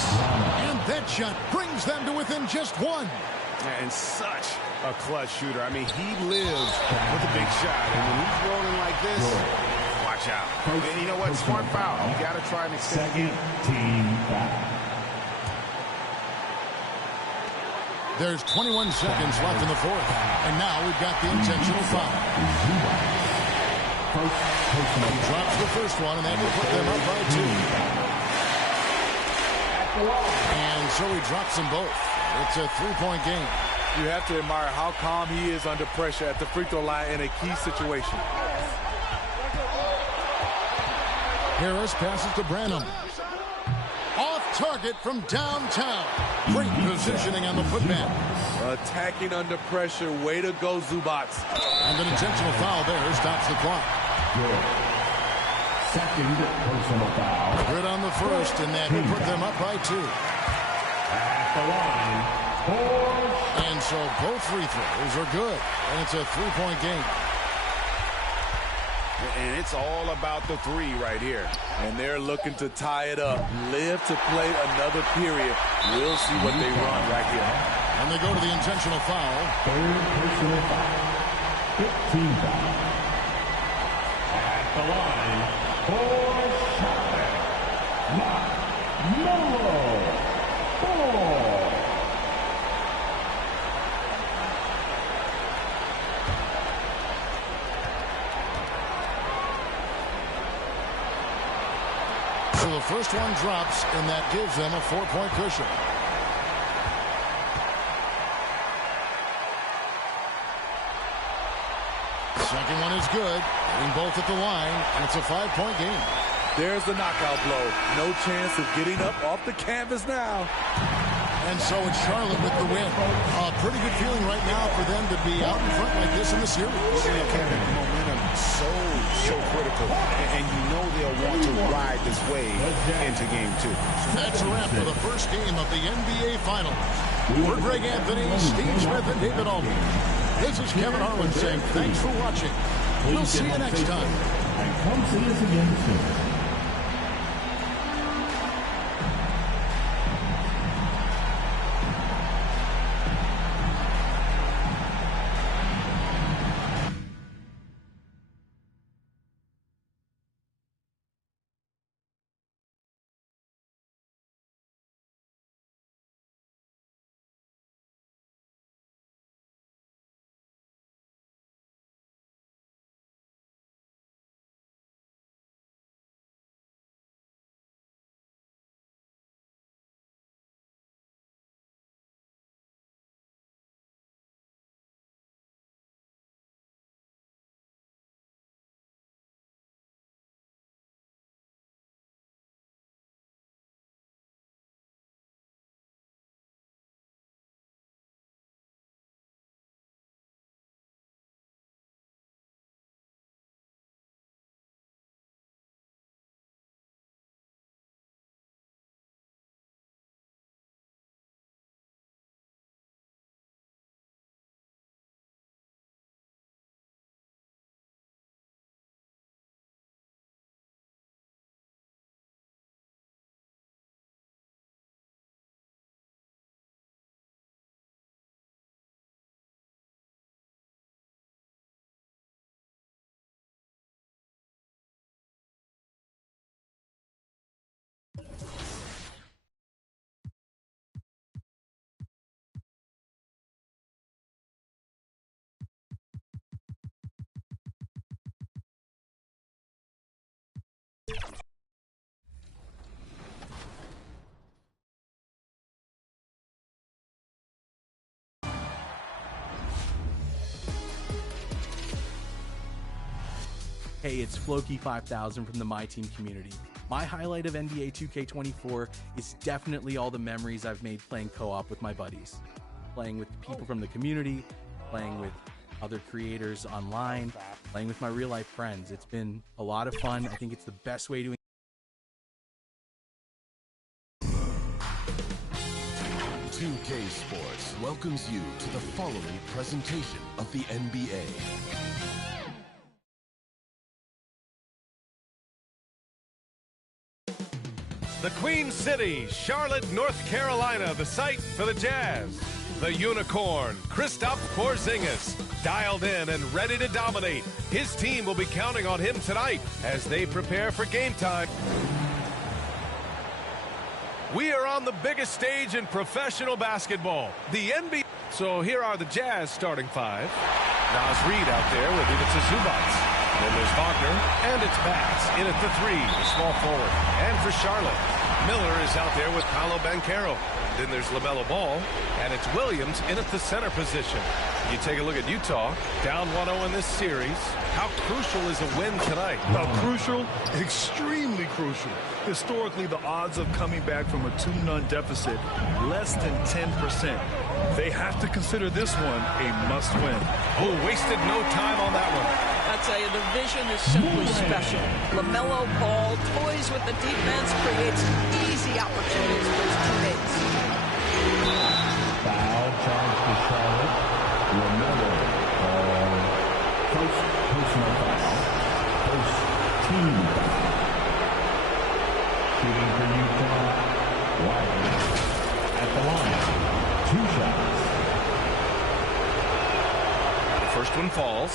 And that shot brings them to within just 1. And such a clutch shooter. I mean, he lives with a big shot. And when he's rolling like this, watch out. And you know what? Smart foul. You got to try and extend the game. Team foul. There's 21 seconds left in the fourth. And now we've got the intentional foul. He drops the first one, and that will put them up by 2. And so he drops them both. It's a 3-point game. You have to admire how calm he is under pressure at the free throw line in a key situation. Harris passes to Branham. Off target from downtown. Great positioning on the putback. Attacking under pressure. Way to go, Zubats. And an intentional foul there stops the clock. Good. Second personal foul. Good on the first, and that will put them up by 2. At the line. And so both free throws are good. And it's a 3-point game. And it's all about the 3 right here. And they're looking to tie it up. Live to play another period. We'll see what they run right here. And they go to the intentional foul. Third personal foul. 15 foul. At the line. For shot. Melo. 4. So the first one drops, and that gives them a 4-point cushion. Second one is good. Getting both at the line, and it's a 5-point game. There's the knockout blow. No chance of getting up off the canvas now. And so it's Charlotte with the win. A pretty good feeling right now for them to be out in front like this in the series. Kevin, momentum so critical. And you know they'll want to ride this wave into game 2. That's a wrap for the first game of the NBA Finals. For Greg Anthony, Steve Smith, and David Aldridge, this is Kevin Harlan saying thanks for watching. We'll see you next time. And come see us again soon. Hey, it's Floki5000 from the My Team community. My highlight of NBA 2K24 is definitely all the memories I've made playing co-op with my buddies. Playing with people from the community, playing with other creators online, playing with my real-life friends. It's been a lot of fun. I think it's the best way to 2K Sports welcomes you to the following presentation of the NBA. The Queen City, Charlotte, North Carolina, the site for the Jazz. The Unicorn, Kristaps Porzingis, dialed in and ready to dominate. His team will be counting on him tonight as they prepare for game time. We are on the biggest stage in professional basketball, the NBA. So here are the Jazz starting five. Naz Reid out there with Ivica Zubac. Then there's Wagner, and it's Bass in at the three, the small forward. And for Charlotte, Miller is out there with Paolo Banchero. Then there's LaMelo Ball, and it's Williams in at the center position. You take a look at Utah, down 1-0 in this series. How crucial is a win tonight? Crucial? Extremely crucial. Historically, the odds of coming back from a 2-0 deficit, less than 10%. They have to consider this one a must-win. Oh, wasted no time on that one. I tell you, the vision is simply special. LaMelo Ball toys with the defense, creates easy opportunities for his teammates. Foul charge for Charlotte. LaMelo personal foul. First team foul. Shooting for Utah. Wagner at the line. 2 shots. The first one falls.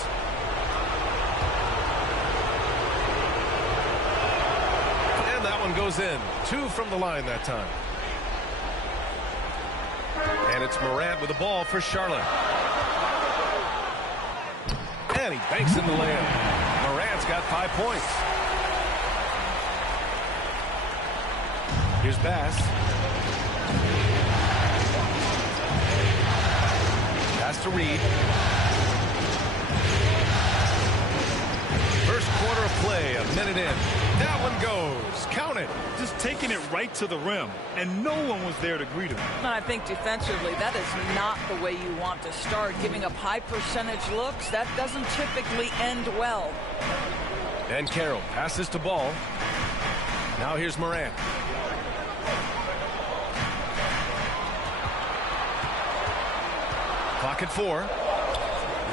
And that one goes in. 2 from the line that time. And it's Morant with the ball for Charlotte. And he banks in the layup. Morant's got 5 points. Here's Bass. Pass to Reid. First quarter of play, a minute in. That one goes. Count it. Just taking it right to the rim, and no one was there to greet him. And I think defensively, that is not the way you want to start. Giving up high percentage looks, that doesn't typically end well. And Carroll passes to Ball. Now here's Morant. Clock at 4.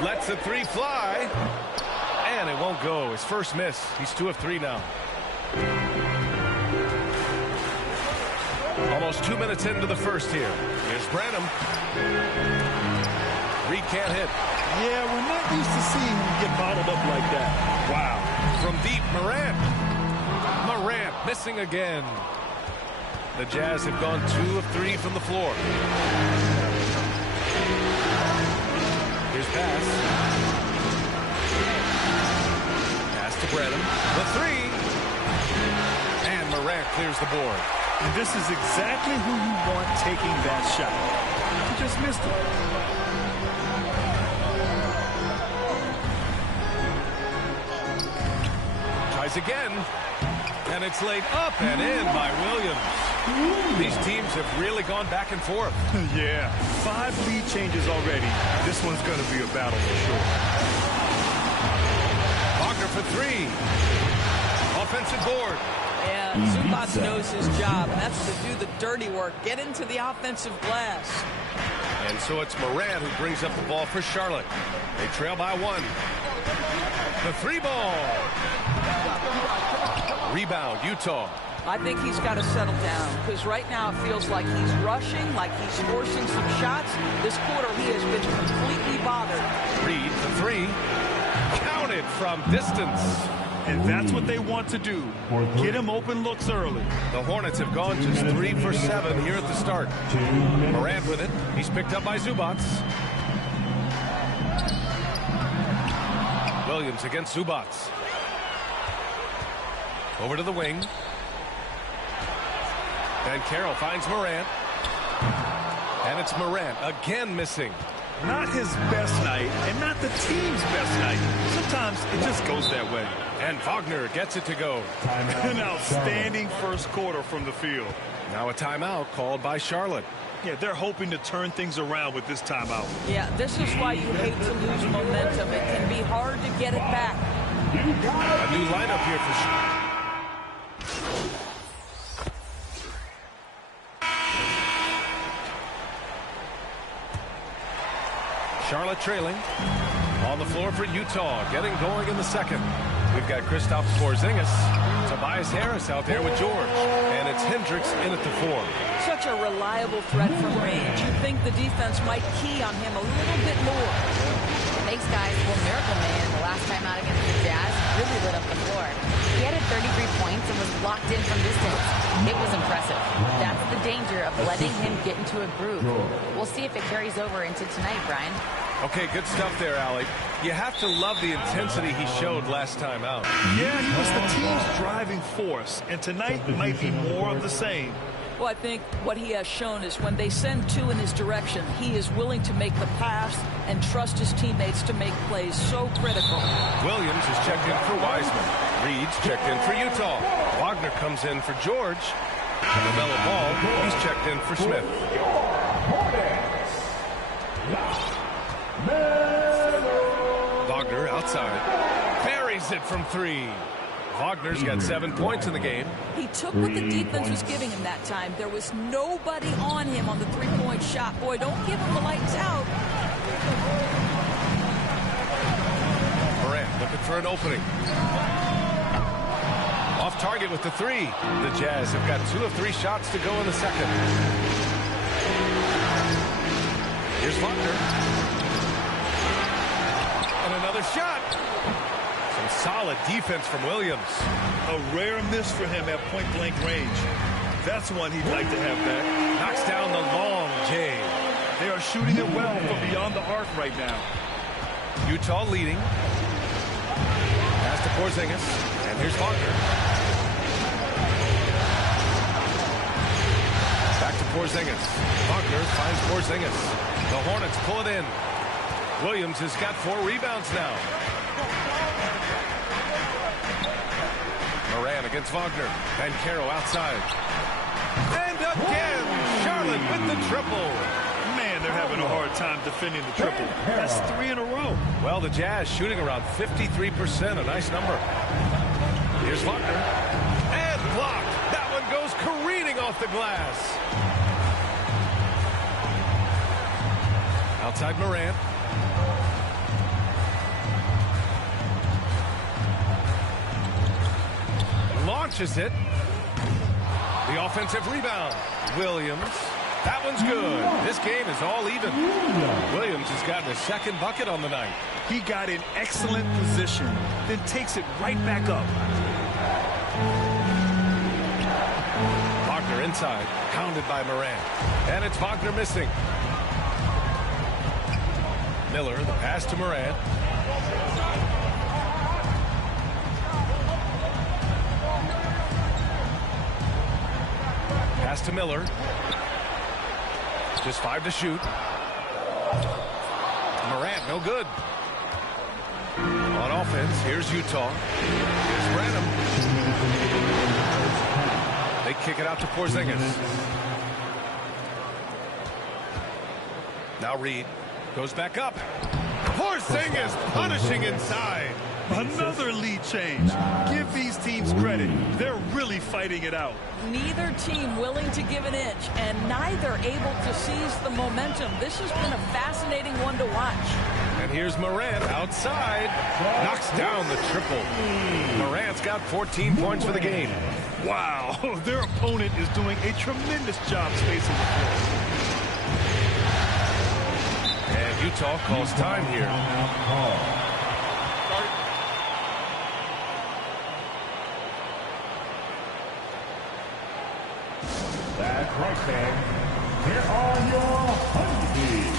Lets the 3 fly. And it won't go. His first miss. He's 2 of 3 now. Almost 2 minutes into the first here. Here's Branham. Reid can't hit. Yeah, we're not used to seeing him get bottled up like that. Wow. From deep, Morant. Morant missing again. The Jazz have gone 2 of 3 from the floor. Here's Bass. Pass to Branham. The 3. And Morant clears the board. And this is exactly who you want taking that shot. He just missed it. Tries again. And it's laid up and in by Williams. These teams have really gone back and forth. Yeah, 5 lead changes already. This one's going to be a battle for sure. Wagner for 3. Offensive board. Yeah, Zubac knows his job, and that's to do the dirty work. Get into the offensive glass. And so it's Morant who brings up the ball for Charlotte. They trail by 1. The 3 ball. Rebound, Utah. I think he's got to settle down, because right now it feels like he's rushing, like he's forcing some shots. This quarter he has been completely bothered. Reid, the 3. Counted from distance. And that's what they want to do. Get him open looks early. The Hornets have gone just 3 for 7 here at the start. Morant with it. He's picked up by Zubac. Williams against Zubac. Over to the wing. And Carroll finds Morant. And it's Morant again missing. Not his best night, and not the team's best night. Sometimes It just goes that way. And Wagner gets it to go. An outstanding first quarter from the field. Now a timeout called by Charlotte. Yeah, they're hoping to turn things around with this timeout. Yeah, this is why you hate to lose momentum. It can be hard to get it back. A new lineup here for Charlotte trailing. On the floor for Utah, getting going in the second. We've got Kristaps Porzingis, Tobias Harris out there with George, and it's Hendricks in at the 4. Such a reliable threat from range. You'd think the defense might key on him a little bit more. Thanks, guys. Well, Miracle Man, the last time out against the Jazz, really lit up the floor. He added 33 points and was locked in from distance. It was impressive. That's the danger of letting him get into a groove. We'll see if it carries over into tonight, Brian. Okay, good stuff there, Allie. You have to love the intensity he showed last time out. Yeah, he was the team's driving force, and tonight might be more of the same. Well, I think what he has shown is when they send two in his direction, he is willing to make the pass and trust his teammates to make plays so critical. Williams is checked in for Wiseman. Reed's checked in for Utah. Wagner comes in for George. LaMelo Ball, he's checked in for Smith. Wagner outside. Buries it from 3. Wagner's got 7 points in the game. He took what the defense was giving him that time. There was nobody on him on the three-point shot. Boy, don't give him the lights out. Morant looking for an opening. Off target with the 3. The Jazz have got 2 of 3 shots to go in the second. Here's Wagner. And another shot. Some solid defense from Williams. A rare miss for him at point-blank range. That's one he'd like to have back. Knocks down the long J. They are shooting it well from beyond the arc right now. Utah leading. Pass to Porzingis. And here's Wagner. Back to Porzingis. Wagner finds Porzingis. The Hornets pull it in. Williams has got 4 rebounds now. Moran against Wagner. And Caro outside. And again, Charlotte with the triple. Man, they're having a hard time defending the triple. That's 3 in a row. Well, the Jazz shooting around 53%, a nice number. Here's Wagner. And blocked. That one goes careening off the glass. Outside Morant. Launches it. The offensive rebound. Williams. That one's good. This game is all even. Williams has gotten his 2nd bucket on the night. He got in excellent position, then takes it right back up. Wagner inside. Pounded by Morant. And it's Wagner missing. Miller, the pass to Morant. Pass to Miller. Just 5 to shoot. Morant, no good. On offense, here's Utah. Here's Branham. They kick it out to Porzingis. Now Reed goes back up. Porzingis punishing inside. Another lead change. Give these teams credit. They're really fighting it out. Neither team willing to give an inch, and neither able to seize the momentum. This has been a fascinating one to watch. And here's Morant outside. Knocks down the triple. Morant's got 14 points for the game. Wow, their opponent is doing a tremendous job spacing the floor. And Utah calls time here. That's right, fans. Here are your Honeybees.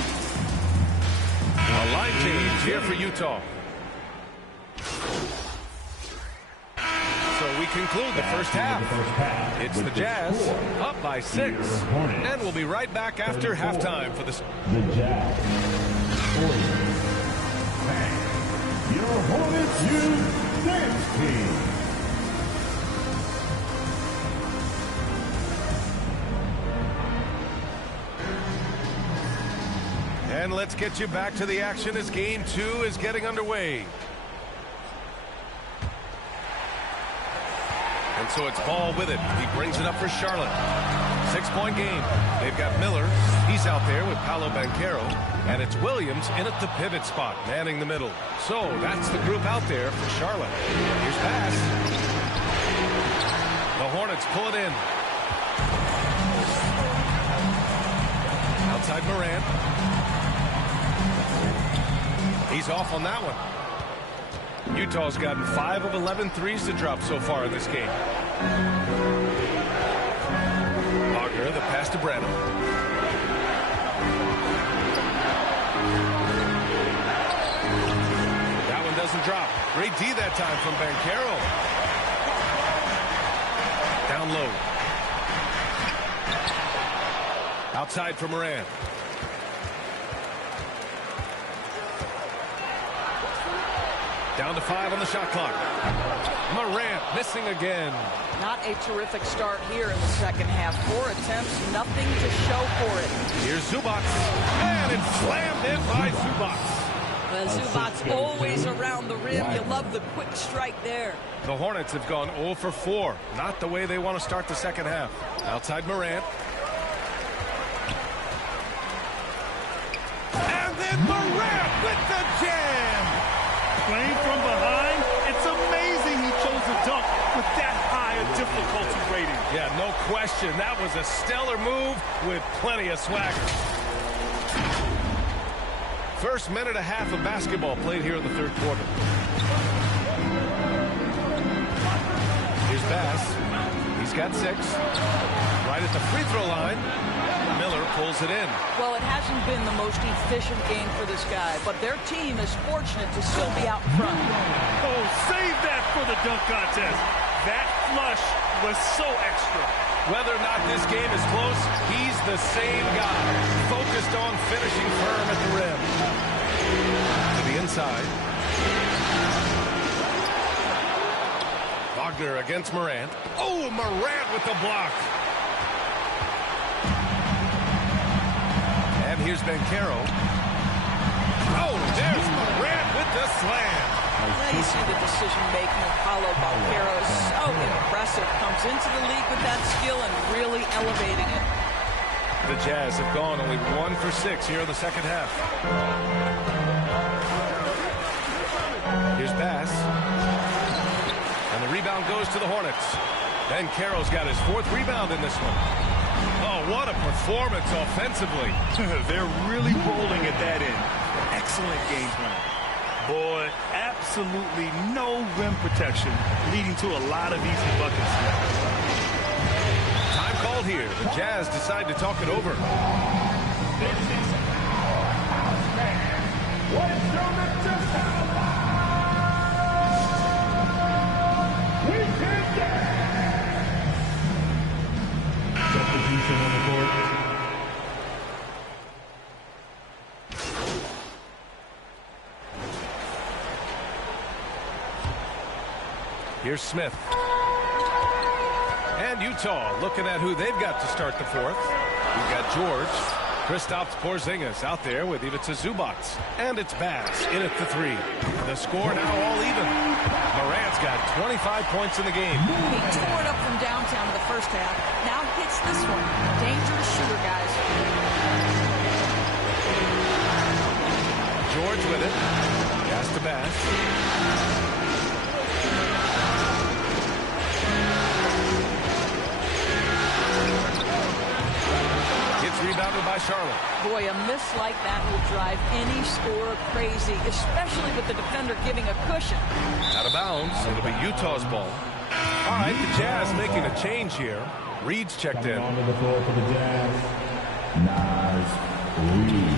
A line change here for Utah. So we conclude the first half. It's the Jazz up by 6. And we'll be right back after halftime for this. The Jazz. Your Hornets Youth Dance Team. And let's get you back to the action as game 2 is getting underway. And so it's Ball with it. He brings it up for Charlotte. 6-point game. They've got Miller. He's out there with Paolo Banchero. And it's Williams in at the pivot spot, manning the middle. So that's the group out there for Charlotte. Here's pass. The Hornets pull it in. Outside Morant. He's off on that one. Utah's gotten 5 of 11 threes to drop so far in this game. Wagner, the pass to Branham. That one doesn't drop. Great D that time from Banchero. Down low. Outside for Morant. Down to 5 on the shot clock. Morant missing again. Not a terrific start here in the second half. 4 attempts, nothing to show for it. Here's Zubac. And it's slammed in by Zubac. Well, Zubac always around the rim. You love the quick strike there. The Hornets have gone 0 for 4. Not the way they want to start the second half. Outside Morant. And then Morant with the jam. Playing from behind, it's amazing he chose a dunk with that high a difficulty rating. Yeah, no question. That was a stellar move with plenty of swagger. First minute and a half of basketball played here in the third quarter. Here's Bass. He's got 6. Right at the free throw line. Miller pulls it in. Well, it hasn't been the most efficient game for this guy, but their team is fortunate to still be out front. Oh, save that for the dunk contest. That flush was so extra. Whether or not this game is close, he's the same guy, focused on finishing firm at the rim. To the inside. Wagner against Morant. Oh, Morant with the block. And here's Banchero. Oh, there's Morant with the slam. Now you see the decision-making of Paolo Banchero is so impressive. Comes into the league with that skill and really elevating it. The Jazz have gone only 1 for 6 here in the second half. Here's Bass. And the rebound goes to the Hornets. Banchero's got his 4th rebound in this one. Oh, what a performance offensively. They're really rolling at that end. Excellent game plan. Boy, absolutely no rim protection, leading to a lot of easy buckets. Time called here. The Jazz decide to talk it over. This is what is shown just we can get. Substitution on the court. Here's Smith. And Utah looking at who they've got to start the 4th. We've got George. Kristaps Porzingis out there with Ivica Zubac. And it's Bass in at the 3. The score now all even. Morant's got 25 points in the game. He tore it up from downtown in the first half. Now hits this one. Dangerous shooter, guys. George with it. Pass to Bass. Rebounded by Charlotte. Boy, a miss like that will drive any scorer crazy, especially with the defender giving a cushion. Out of bounds. It'll be Utah's ball. All right, the Jazz making a change here. Reed's checked in. Onto the floor for the Jazz. Naz Reed.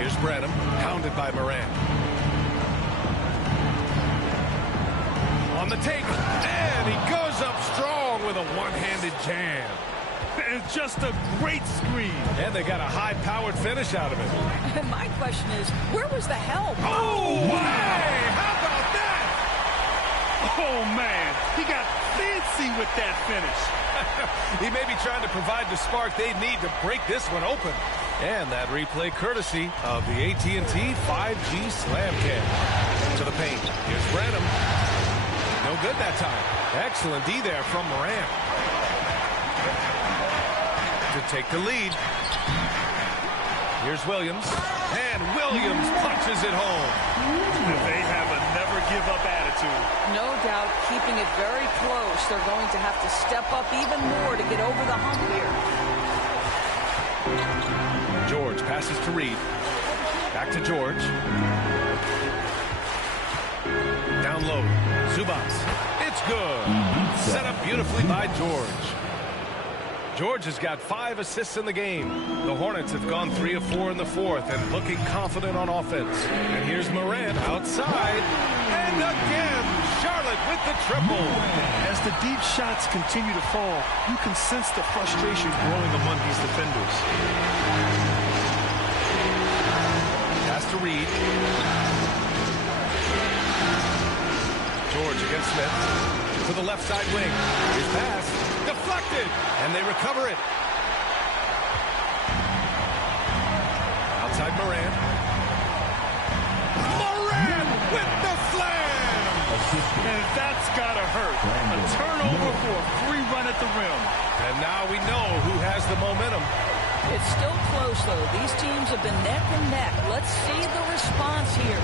Here's Branham, pounded by Morant. On the take, and he goes up strong with a one-handed jam. And just a great screen. And they got a high-powered finish out of it. And my question is, where was the help? Oh, hey! How about that? Oh, man. He got fancy with that finish. He may be trying to provide the spark they need to break this one open. And that replay courtesy of the AT&T 5G Slam Cam. To the paint. Here's Branham. No good that time. Excellent D there from Morant. To take the lead. Here's Williams. And Williams punches it home. They have a never-give-up attitude. No doubt, keeping it very close. They're going to have to step up even more to get over the hump here. George passes to Reed. Back to George. Down low. Zubats. It's good. Set up beautifully by George. George has got 5 assists in the game. The Hornets have gone 3 of 4 in the fourth and looking confident on offense. And here's Morant outside. And again, Charlotte with the triple. As the deep shots continue to fall, you can sense the frustration growing among these defenders. Pass to Reed. George against Smith. To the left side wing. His pass. Deflected. And they recover it. Outside Morant. Morant with the slam. And that's gotta hurt. A turnover for a free run at the rim. And now we know who has the momentum. It's still close, though. These teams have been neck and neck. Let's see the response here.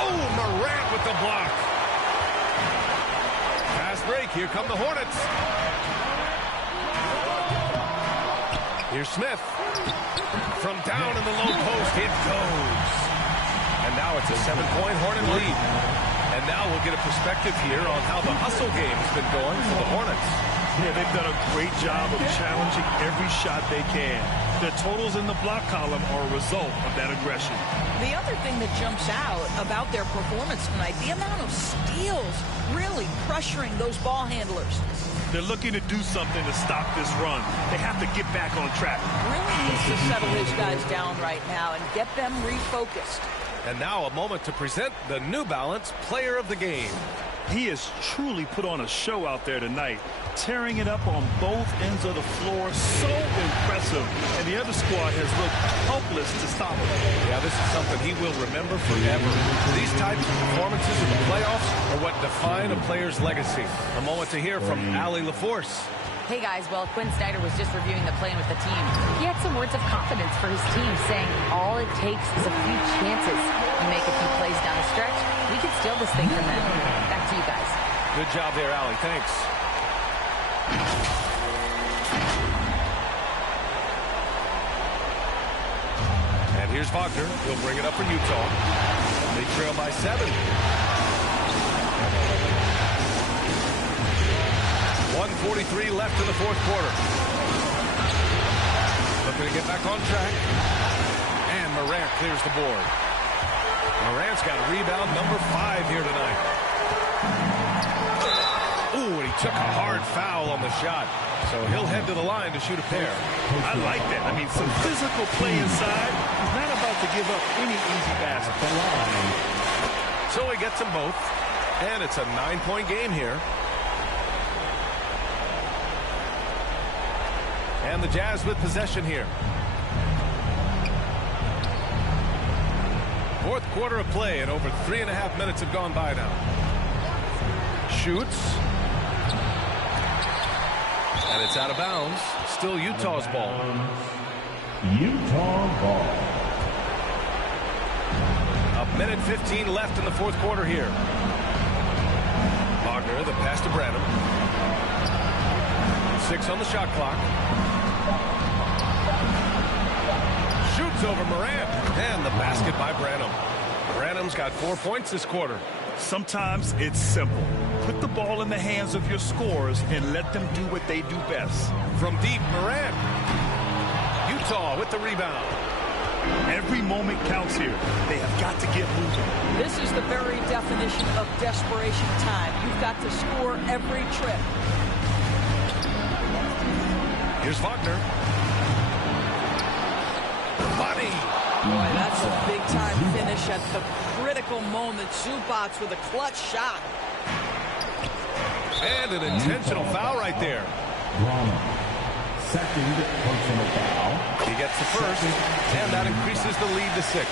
Oh, Morant with the block. Fast break. Here come the Hornets. Here's Smith. From down in the low post, it goes. And now it's a 7-point Hornet lead. And now we'll get a perspective here on how the hustle game has been going for the Hornets. Yeah, they've done a great job of challenging every shot they can. Their totals in the block column are a result of that aggression. The other thing that jumps out about their performance tonight, the amount of steals really pressuring those ball handlers. They're looking to do something to stop this run. They have to get back on track. Really needs to settle his guys down right now and get them refocused. And now a moment to present the New Balance Player of the Game. He has truly put on a show out there tonight, tearing it up on both ends of the floor. So impressive. And the other squad has looked helpless to stop him. Yeah, this is something he will remember forever. These types of performances in the playoffs are what define a player's legacy. A moment to hear from Allie LaForce. Hey guys, well, Quinn Snyder was just reviewing the playing with the team. He had some words of confidence for his team, saying all it takes is a few chances. You make a few plays down the stretch, we can steal this thing from them. Back to you guys. Good job there, Allie. Thanks. And here's Wagner. He'll bring it up for Utah. They trail by 7. 1:43 left in the fourth quarter. Looking to get back on track. And Morant clears the board. Morant's got rebound number 5 here tonight. Ooh, and he took a hard foul on the shot. So he'll head to the line to shoot a pair. I like that. I mean, some physical play inside. He's not about to give up any easy basket. So he gets them both. And it's a 9-point game here. And the Jazz with possession here. Fourth quarter of play, and over 3.5 minutes have gone by now. Shoots. And it's out of bounds. Still Utah's ball. Utah ball. 1:15 left in the fourth quarter here. Wagner, the pass to Branham. 6 on the shot clock. Shoots over Morant. And the basket by Branham. Branham's got 4 points this quarter. Sometimes it's simple. Put the ball in the hands of your scorers and let them do what they do best. From deep, Morant. Utah with the rebound. Every moment counts here. They have got to get moving. This is the very definition of desperation time. You've got to score every trip. Here's Wagner. Money. Boy, that's a big-time finish at the critical moment. Zubats with a clutch shot. And an intentional foul right there. Second personal foul. He gets the first, and that increases the lead to 6.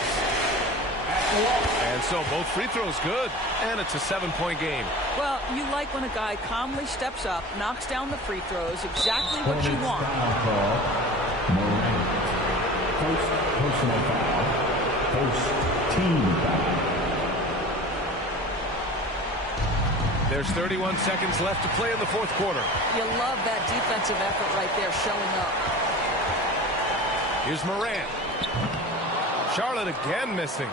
And so both free throws good, and it's a 7-point game. Well, you like when a guy calmly steps up, knocks down the free throws, exactly what you want. First personal foul. First team foul. There's 31 seconds left to play in the fourth quarter. You love that defensive effort right there showing up. Here's Morant. Charlotte again missing.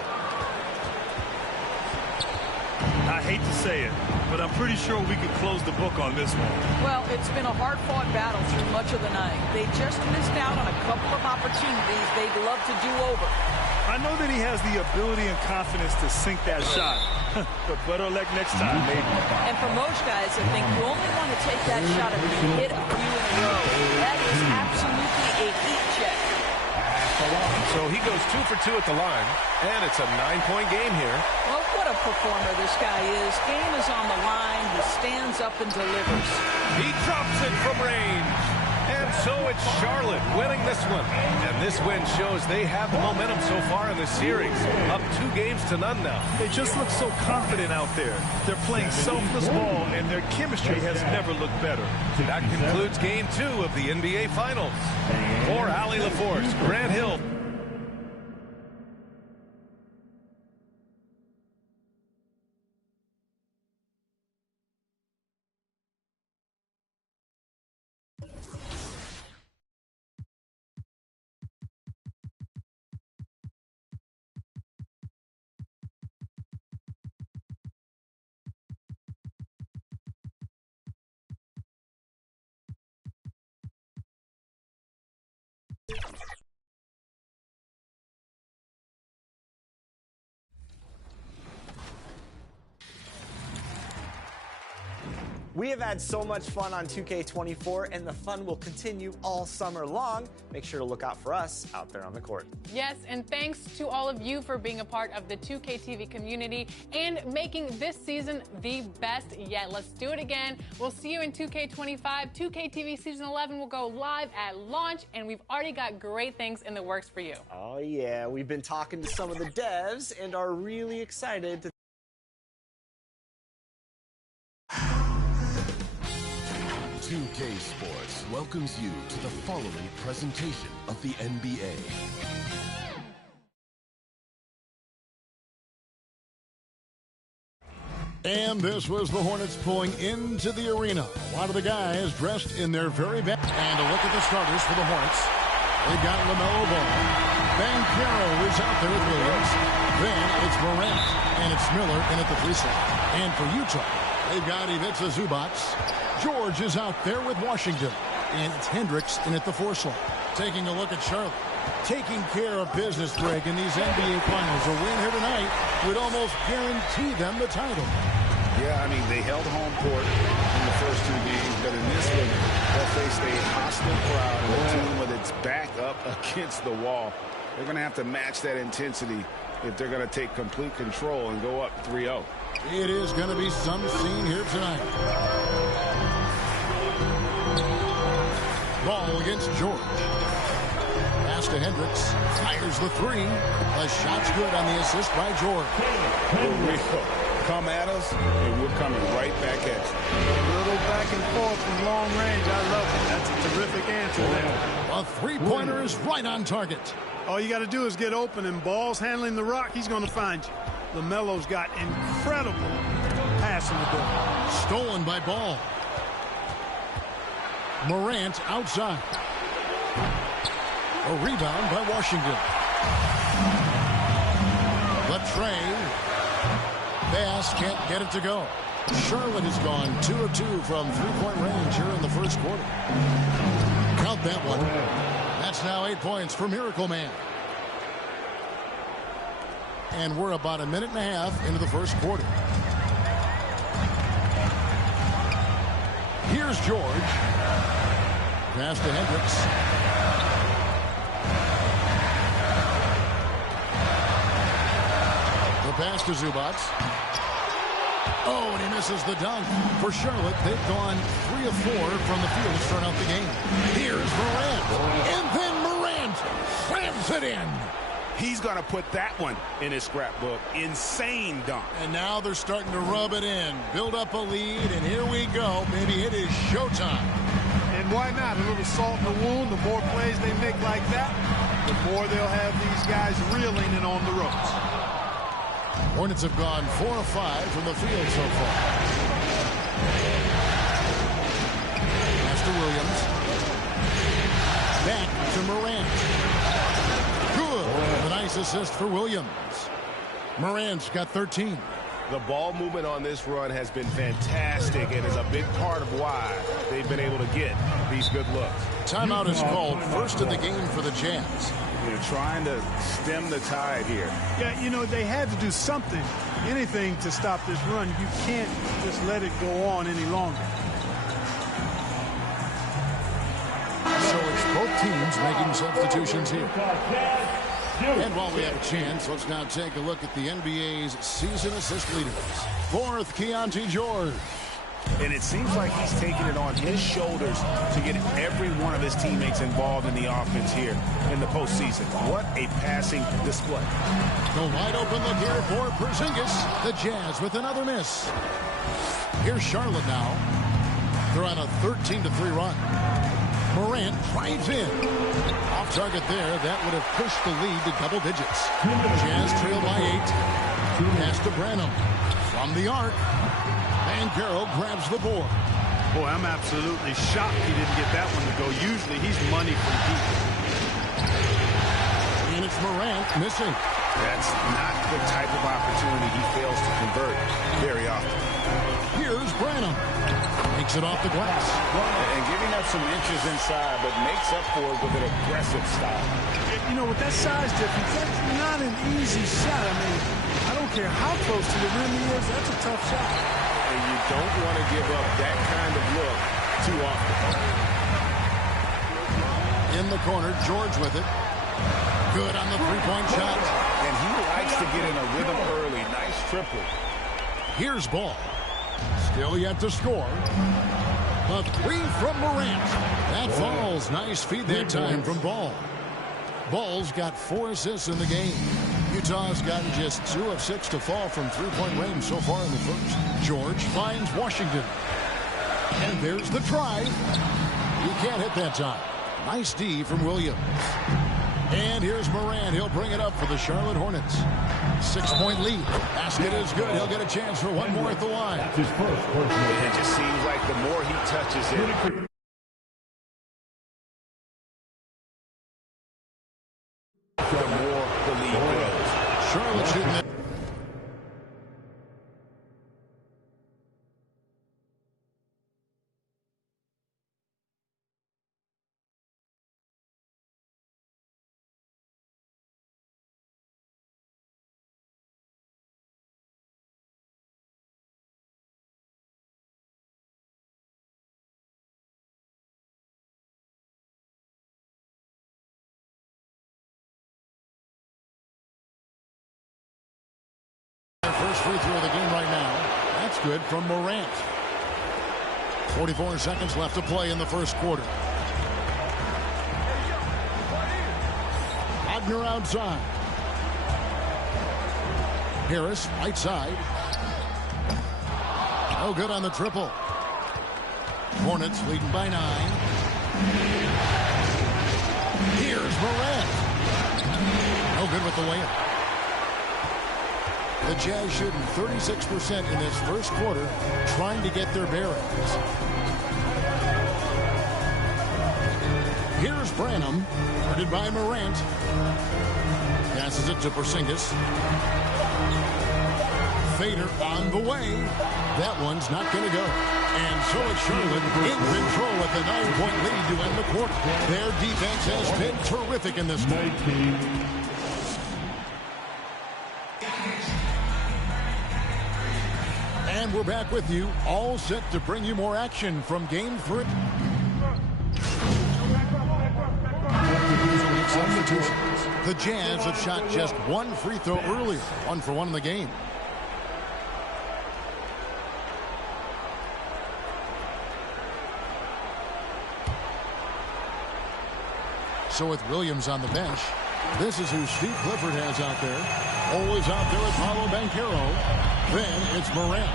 I hate to say it, but I'm pretty sure we could close the book on this one. Well, it's been a hard-fought battle through much of the night. They just missed out on a couple of opportunities they'd love to do over. I know that he has the ability and confidence to sink that shot, but better luck next time, maybe. And for most guys, I think you only want to take that shot if you hit a few in a row. That is absolutely a heat check. So he goes 2 for 2 at the line, and it's a 9-point game here. Well, what a performer this guy is. Game is on the line. He stands up and delivers. He drops it from range. And so it's Charlotte winning this one. And this win shows they have the momentum so far in the series. Up 2 games to none now. They just look so confident out there. They're playing selfless ball, and their chemistry has never looked better. That concludes Game 2 of the NBA Finals. For Allie LaForce, Grant Hill. We have had so much fun on 2K24, and the fun will continue all summer long. Make sure to look out for us out there on the court. Yes, and thanks to all of you for being a part of the 2K TV community and making this season the best yet. Let's do it again. We'll see you in 2K25. 2K TV Season 11 will go live at launch, and we've already got great things in the works for you. Oh, yeah. We've been talking to some of the devs and are really excited to 2K Sports welcomes you to the following presentation of the NBA. And this was the Hornets pulling into the arena. A lot of the guys dressed in their very best. And a look at the starters for the Hornets. They've got LaMelo Ball. Bankero is out there with Williams. Then it's Morant, and it's Miller in at the 3 slot. And for Utah, they've got Ivica Zubats. George is out there with Washington. And it's Hendricks in at the 4 slot. Taking a look at Charlotte. Taking care of business, Greg, in these NBA Finals. A win here tonight would almost guarantee them the title. Yeah, I mean, they held home court in the first 2 games, but in this one, they'll face a hostile crowd and a team with its back up against the wall. They're going to have to match that intensity if they're going to take complete control and go up 3-0. It is going to be some scene here tonight. Ball against George. Pass to Hendricks. Fires the 3. The shot's good on the assist by George. Come at us, and we're coming right back at you. A little back and forth from long range. I love it. That's a terrific answer there. A 3-pointer is right on target. All you got to do is get open, and Ball's handling the rock. He's going to find you. LaMelo's got incredible passing ability. Stolen by Ball. Morant outside. A rebound by Washington. The tray. Bass can't get it to go. Charlotte has gone 2 of 2 from 3-point range here in the first quarter. Count that one. That's now 8 points for Miracle Man. And we're about a minute and a half into the first quarter. Here's George. pass to Hendricks. The pass to Zubats. Oh, and he misses the dunk. For Charlotte, they've gone 3 of 4 from the field to start out the game. Here's Morant. And then Morant slams it in. He's going to put that one in his scrapbook. Insane dunk. And now they're starting to rub it in. Build up a lead, and here we go. Maybe it is showtime. And why not? A little salt in the wound. The more plays they make like that, the more they'll have these guys reeling and on the ropes. Hornets have gone 4 of 5 from the field so far. Pass to Williams. Back to Morant. Good. A nice assist for Williams. Morant's got 13. The ball movement on this run has been fantastic and is a big part of why they've been able to get these good looks. Timeout is called, first of the game for the Jazz. You're trying to stem the tide here. Yeah, you know, they had to do something, anything to stop this run. You can't just let it go on any longer. So it's both teams making substitutions here. And while we have a chance, let's now take a look at the NBA's season assist leaders. Fourth, Keontae George. And it seems like he's taking it on his shoulders to get every one of his teammates involved in the offense here in the postseason. What a passing display. The wide open look here for Porzingis. The Jazz with another miss. Here's Charlotte now. They're on a 13-3 run. Morant drives in. Off target there. That would have pushed the lead to double digits. Jazz trail by 8. Pass to Branham. From the arc. Carroll grabs the board. Boy, I'm absolutely shocked he didn't get that one to go. Usually he's money from deep. And it's Morant missing. That's not the type of opportunity he fails to convert very often. Here's Branham. Makes it off the glass. And giving up some inches inside, but makes up for it with an aggressive style. You know, with that size difference, that's not an easy shot. I mean, I don't care how close to the rim he is. That's a tough shot. And you don't want to give up that kind of look too often. In the corner, George with it. Good on the three-point shot. And he likes to get in a rhythm early. Nice triple. Here's Ball. Still yet to score. A 3 from Morant. That falls. Nice feed that time from Ball. Ball's got 4 assists in the game. Utah's gotten just 2 of 6 to fall from three-point range so far in the first. George finds Washington. And there's the try. He can't hit that time. Nice D from Williams. And here's Morant. He'll bring it up for the Charlotte Hornets. 6-point lead. Basket is good. He'll get a chance for one more at the line. It just seems like the more he touches it, the more the lead grows. Charlotte shooting that. First free throw of the game right now. That's good from Morant. 44 seconds left to play in the first quarter. Wagner outside. Harris right side. No good on the triple. Hornets leading by 9. Here's Morant. No good with the layup. The Jazz shooting 36% in this first quarter, trying to get their bearings. Here's Branham, guarded by Morant. Passes it to Porzingis. Fader on the way. That one's not going to go. And so it's Charlotte in control with a 9-point lead to end the quarter. Their defense has been terrific in this game. And we're back with you, all set to bring you more action from Game 3. substitutions. The Jazz have shot just one free throw earlier, 1 for 1 in the game. So with Williams on the bench, this is who Steve Clifford has out there. Always out there with Paolo Banchero. Then it's Morant.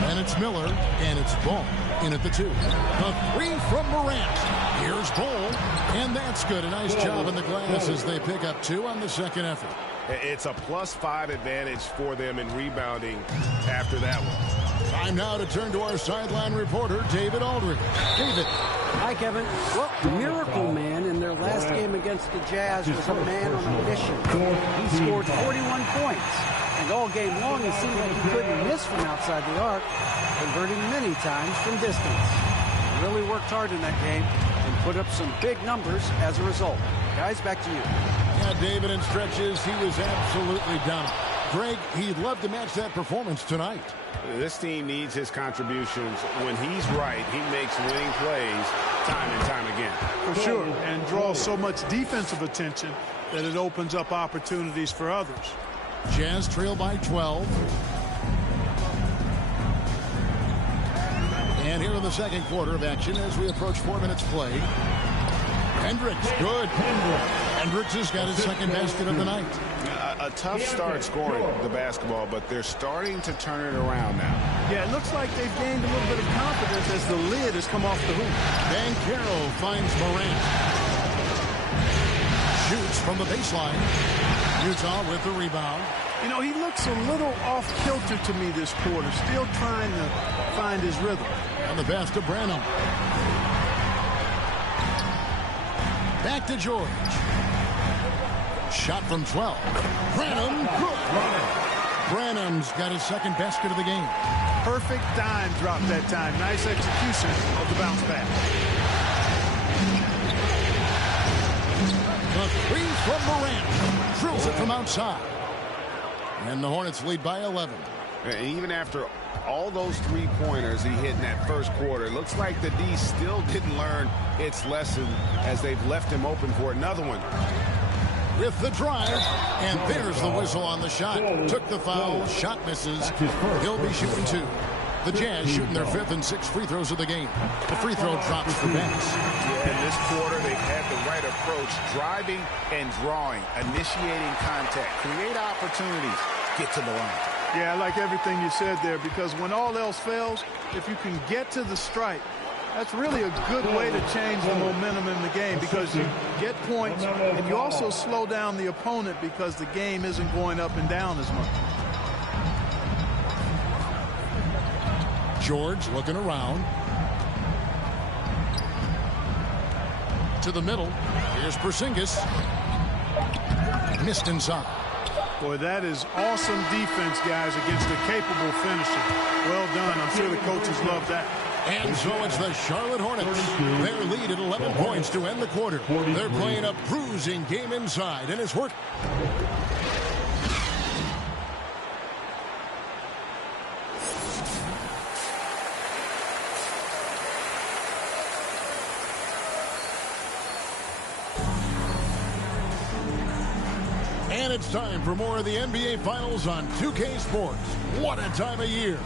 Then it's Miller. And it's Ball in at the 2. The 3 from Morant. Here's Ball. And that's good. A nice job in the glass as they pick up 2 on the second effort. It's a +5 advantage for them in rebounding after that one. Time now to turn to our sideline reporter, David Aldridge. David. Hi, Kevin. Well, Miracle Man in their last game against the Jazz was a man on a mission. He scored 41 points. And all game long, he seemed like he couldn't miss from outside the arc, converting many times from distance. He really worked hard in that game and put up some big numbers as a result. Guys, back to you. Yeah, David, in stretches, he was absolutely dominant. Greg, he'd love to match that performance tonight. This team needs his contributions. When he's right, he makes winning plays time and time again. For sure, and draws so much defensive attention that it opens up opportunities for others. Jazz trail by 12. And here in the second quarter of action as we approach 4 minutes play. Hendricks, good. Hendricks has got his second basket of the night. A tough start scoring the basketball, but they're starting to turn it around now. Yeah, it looks like they've gained a little bit of confidence as the lid has come off the hoop. Banchero finds Morant. Shoots from the baseline. Utah with the rebound. You know, he looks a little off kilter to me this quarter, still trying to find his rhythm. And the pass to Branham. Back to George. Shot from 12. Branham, good. Branham's got his second basket of the game. Perfect dime drop that time. Nice execution of the bounce pass. The 3 from Morant. Drills it from outside. And the Hornets lead by 11. And even after all those three-pointers he hit in that first quarter, it looks like the D still didn't learn its lesson as they've left him open for another one. With the drive, and there's the whistle on the shot. Took the foul, shot misses. He'll be shooting 2. The Jazz shooting their 5th and 6th free throws of the game. The free throw drops for Banks. Yeah, in this quarter, they've had the right approach, driving and drawing, initiating contact, create opportunities, get to the line. Yeah, I like everything you said there, because when all else fails, if you can get to the strike, that's really a good way to change the momentum in the game, because you get points and you also slow down the opponent because the game isn't going up and down as much. George looking around. To the middle. Here's Porzingis. Missed inside. Boy, that is awesome defense, guys, against a capable finisher. Well done. I'm sure the coaches love that. And so it's the Charlotte Hornets. Their lead at 11 points to end the quarter. They're playing a bruising game inside, and it's worked. And it's time for more of the NBA Finals on 2K Sports. What a time of year.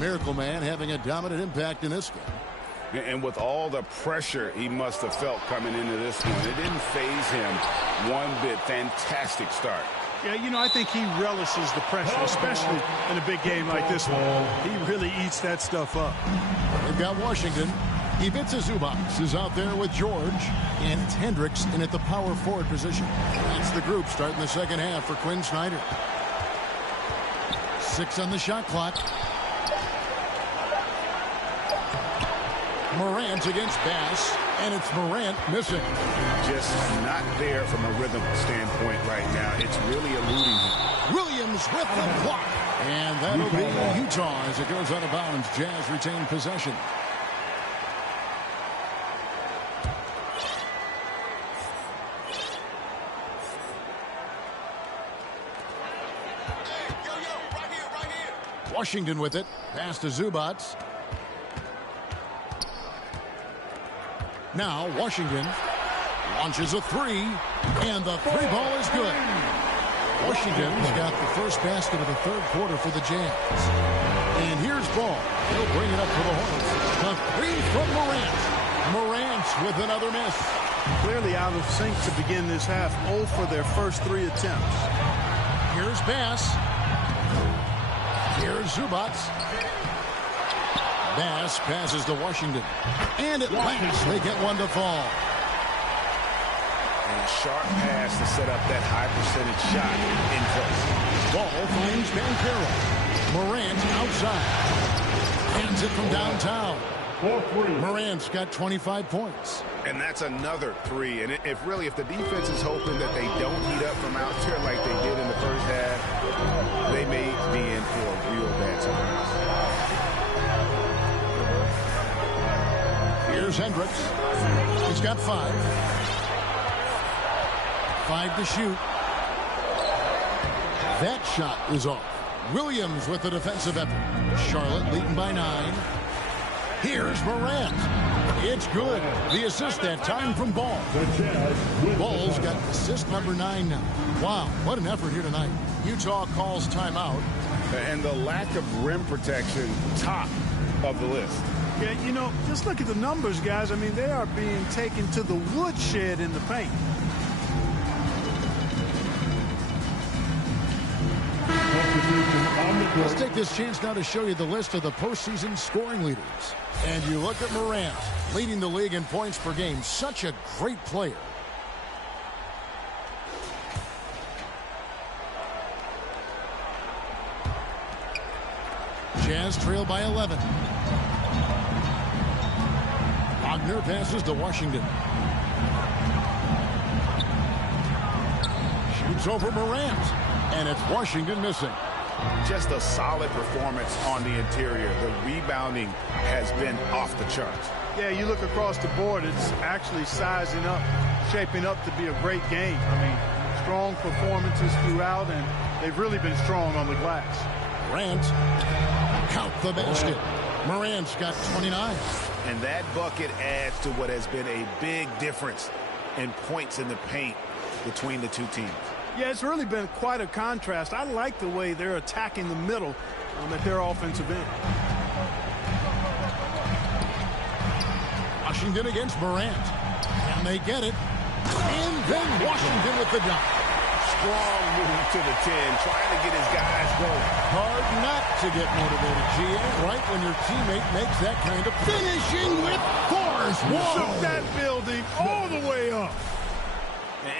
Miracle Man having a dominant impact in this game. And with all the pressure he must have felt coming into this one, it didn't faze him one bit. Fantastic start. Yeah, you know, I think he relishes the pressure, especially in a big game like this one. He really eats that stuff up. They've got Washington. Ivica Zubac is out there with George, and it's Hendricks in at the power forward position. That's the group starting the second half for Quinn Snyder. 6 on the shot clock. Morant against Bass, and it's Morant missing. Just not there from a rhythm standpoint right now. It's really eluding him. Williams with the block. And that'll be Utah as it goes out of bounds. Jazz retain possession. Washington with it. Pass to Zubac. Now Washington. Launches a three, and the three ball is good. Washington's got the first basket of the third quarter for the Jazz. And here's Ball. He'll bring it up for the Hornets. The three from Morant. Morant with another miss. Clearly out of sync to begin this half. 0 for their first 3 attempts. Here's Bass. Here's Zubac. Bass passes to Washington. And at last, they get one to fall. And a sharp pass to set up that high percentage shot in place. Ball finds Bankero. Morant outside. Hands it from downtown. Morant's got 25 points. And that's another three. And if the defense is hoping that they don't heat up from out there like they did in the first half, they may be in for a real bad surprise. Here's Hendricks. He's got 5. 5 to shoot. That shot is off. Williams with the defensive effort. Charlotte leading by 9. Here's Morant. It's good. The assist that time from Ball. Ball's got assist number 9 now. Wow, what an effort here tonight. Utah calls timeout. And the lack of rim protection, top of the list. Yeah, you know, just look at the numbers, guys. I mean, they are being taken to the woodshed in the paint. Let's take this chance now to show you the list of the postseason scoring leaders. And you look at Morant, leading the league in points per game. Such a great player. Jazz trail by 11. Wagner passes to Washington. Shoots over Morant. And it's Washington missing. Just a solid performance on the interior. The rebounding has been off the charts. Yeah, you look across the board, it's actually sizing up, shaping up to be a great game. I mean, strong performances throughout, and they've really been strong on the glass. Morant, count the basket. Morant's got 29. And that bucket adds to what has been a big difference in points in the paint between the two teams. Yeah, it's really been quite a contrast. I like the way they're attacking the middle at their offensive end. Washington against Morant. And they get it. And then Washington with the dunk. Strong move to the 10, trying to get his guys going. Hard not to get motivated, GA, right when your teammate makes that kind of finishing with force. Shook that building all the way up.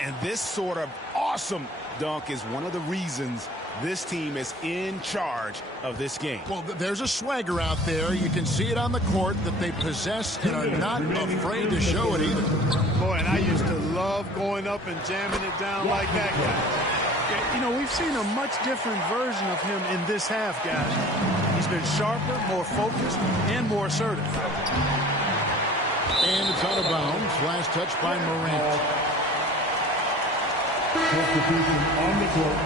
And this sort of awesome dunk is one of the reasons this team is in charge of this game. Well, there's a swagger out there. You can see it on the court that they possess and are not afraid to show it either. Boy, and I used to love going up and jamming it down like that, guys. You know, we've seen a much different version of him in this half, guys. He's been sharper, more focused, and more assertive. And it's out of bounds. Last touch by Morant. Substitution on the court.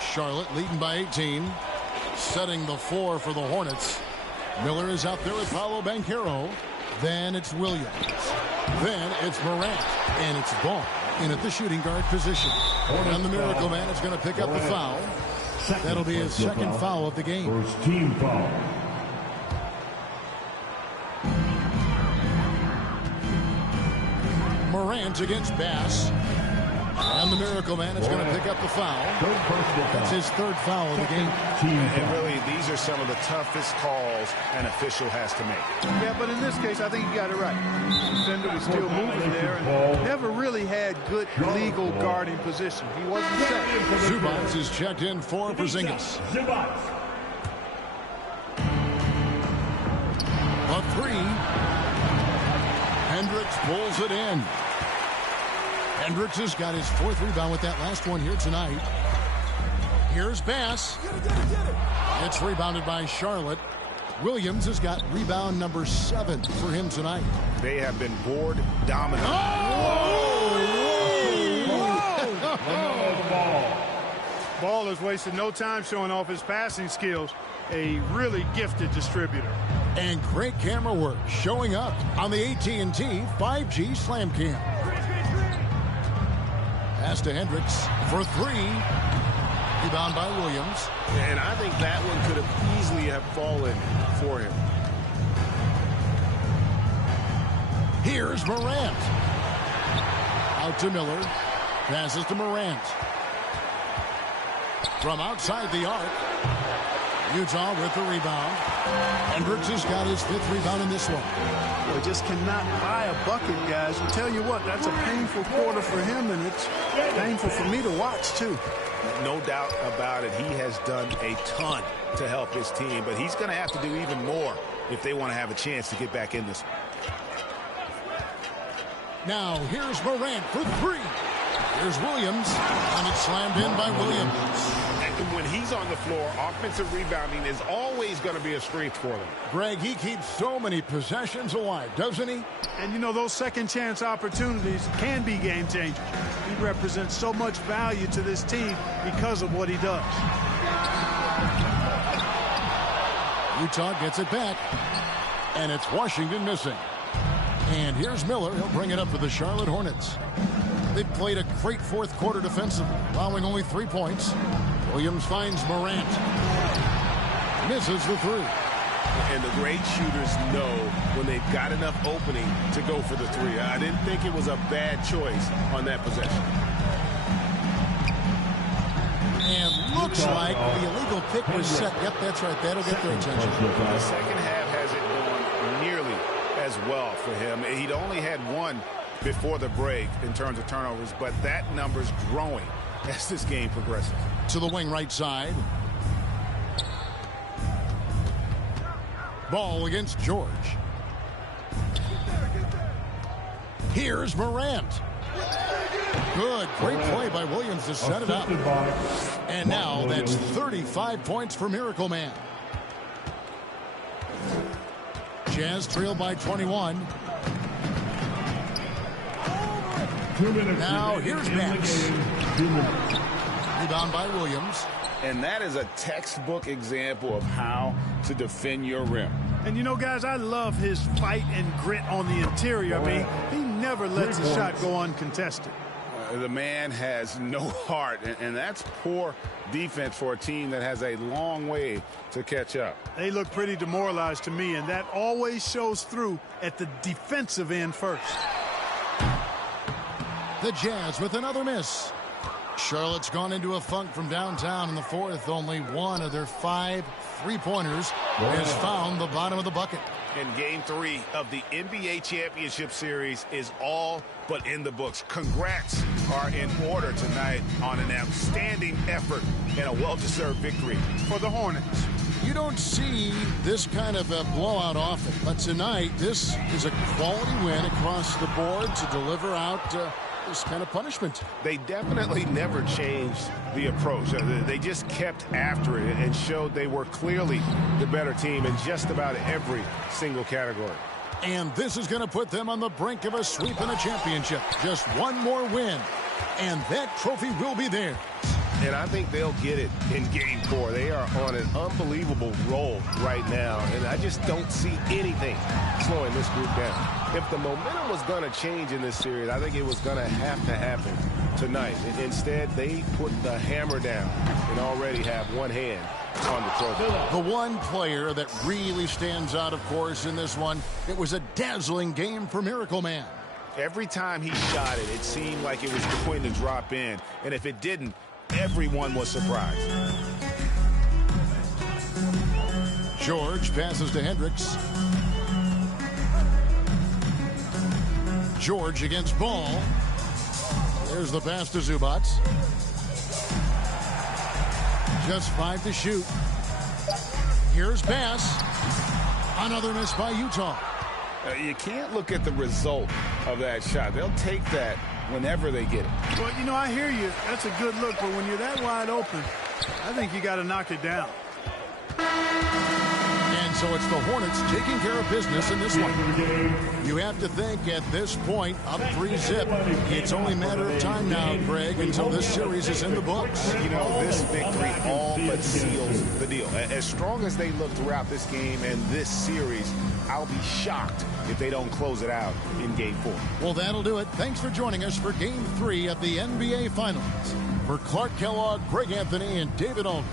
Charlotte leading by 18. Setting the 4 for the Hornets. Miller is out there with Paolo Banchero. Then it's Williams. Then it's Morant. And it's Ball in at the shooting guard position. And the Miracle Man is going to pick up the foul. That'll be his second foul of the game. First team foul. Morant against Bass. And the Miracle Man is going to pick up the foul. That's his third foul of the game. And really, these are some of the toughest calls an official has to make. Yeah, but in this case, I think you got it right. The defender was still moving there and never really had good legal guarding position. He wasn't set. Zubac is checked in for Porzingis. A 3. Hendricks pulls it in. Hendricks has got his 4th rebound with that last one here tonight. Here's Bass. It's rebounded by Charlotte. Williams has got rebound number 7 for him tonight. They have been board dominant. Ball has wasted no time showing off his passing skills. A really gifted distributor. And great camera work showing up on the AT&T 5G Slam Cam. Pass to Hendricks for 3. Rebound by Williams. And I think that one could have easily have fallen for him. Here's Morant. Out to Miller. Passes to Morant. From outside the arc. Utah with the rebound. Hendricks has got his 5th rebound in this one. Well, just cannot buy a bucket, guys. I'll tell you what, that's a painful quarter for him, and it's painful for me to watch, too. No doubt about it. He has done a ton to help his team, but he's going to have to do even more if they want to have a chance to get back in this one. Now, here's Morant for 3. Here's Williams, and it's slammed in by Williams. And when he's on the floor, offensive rebounding is always going to be a strength for them. Greg, he keeps so many possessions alive, doesn't he? And, you know, those second-chance opportunities can be game-changers. He represents so much value to this team because of what he does. Utah gets it back, and it's Washington missing. And here's Miller. He'll bring it up for the Charlotte Hornets. They've played a great 4th quarter defensively, allowing only 3 points. Williams finds Morant. Misses the 3. And the great shooters know when they've got enough opening to go for the 3. I didn't think it was a bad choice on that possession. And looks like the illegal pick was set. Yep, that's right. That'll get their attention. The second half hasn't gone nearly as well for him. He'd only had 1 before the break in terms of turnovers, but that number's growing as this game progresses. To the wing right side. Ball against George. Here's Morant. Good, great play by Williams to set it up. And now that's 35 points for Miracle Man. Jazz trail by 21. Now here's Max. Rebound by Williams. And that is a textbook example of how to defend your rim. And, you know, guys, I love his fight and grit on the interior. I mean, he never lets a shot go uncontested. The man has no heart, and that's poor defense for a team that has a long way to catch up. They look pretty demoralized to me, and that always shows through at the defensive end first. The Jazz with another miss. Charlotte's gone into a funk from downtown in the 4th. Only 1 of their 5 3-pointers has found the bottom of the bucket. And Game 3 of the NBA Championship Series is all but in the books. Congrats are in order tonight on an outstanding effort and a well-deserved victory for the Hornets. You don't see this kind of a blowout often, but tonight this is a quality win across the board to deliver out this kind of punishment. They definitely never changed the approach. They just kept after it and showed they were clearly the better team in just about every single category. And this is going to put them on the brink of a sweep in a championship. Just one more win, and that trophy will be theirs. And I think they'll get it in Game 4. They are on an unbelievable roll right now, and I just don't see anything slowing this group down. If the momentum was going to change in this series, I think it was going to happen tonight. Instead, they put the hammer down and already have one hand on the trophy. The one player that really stands out, of course, in this one, it was a dazzling game for Miracle Man. Every time he shot it, it seemed like it was going to drop in, and if it didn't, everyone was surprised. George passes to Hendricks. George against Ball. There's the pass to Zubac. Just 5 to shoot. Here's Bass. Another miss by Utah. You can't look at the result of that shot. They'll take that whenever they get it. Well, you know, I hear you. That's a good look, but when you're that wide open, I think you got to knock it down. And so it's the Hornets taking care of business in this one. You have to think at this point, up 3-zip, it's only a matter of time now, Greg, until this series is in the books. You know, this victory all but seals the deal. As strong as they look throughout this game and this series, I'll be shocked if they don't close it out in Game 4. Well, that'll do it. Thanks for joining us for Game 3 of the NBA Finals. For Clark Kellogg, Greg Anthony, and David Aldridge.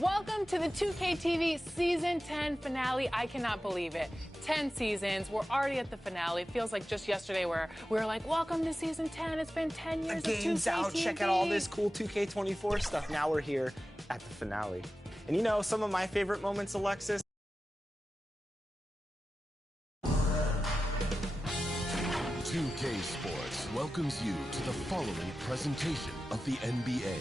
Welcome to the 2K TV Season 10 finale. I cannot believe it. 10 seasons. We're already at the finale. It feels like just yesterday where we were like, welcome to Season 10. It's been 10 years of 2K Game's out. TV. Check out all this cool 2K24 stuff. Now we're here at the finale. And you know, some of my favorite moments, Alexis, 2K Sports welcomes you to the following presentation of the NBA.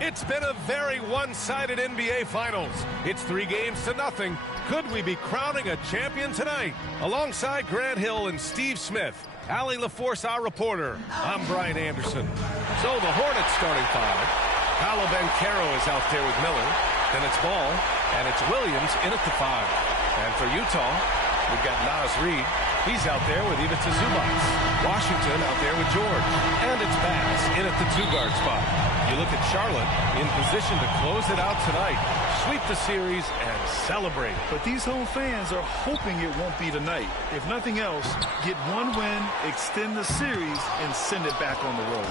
It's been a very one-sided NBA Finals. It's 3-0. Could we be crowning a champion tonight? Alongside Grant Hill and Steve Smith, Allie LaForce, our reporter, I'm Brian Anderson. So the Hornets starting five. Paolo Banchero is out there with Miller. Then it's Ball, and it's Williams in at the 5. And for Utah, we've got Naz Reid. He's out there with Ivica Zubac. Washington out there with George. And it's Bass in at the 2-guard spot. You look at Charlotte in position to close it out tonight, sweep the series, and celebrate. But these home fans are hoping it won't be tonight. If nothing else, get one win, extend the series, and send it back on the road.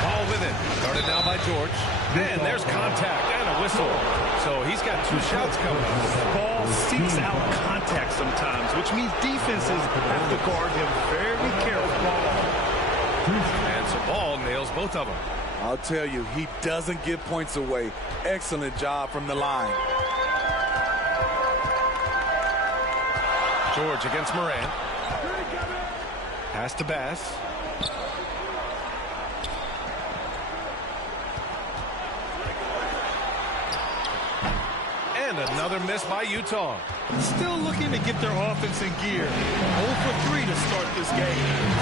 Ball with it. Guarded now by George. And there's contact and a whistle. So he's got 2 shots coming. Ball seeks out contact sometimes, which means defenses have to guard him very carefully. And so Ball nails both of them. I'll tell you, he doesn't give points away. Excellent job from the line. George against Morant. Pass to Bass. And another miss by Utah. Still looking to get their offense in gear. 0 for 3 to start this game.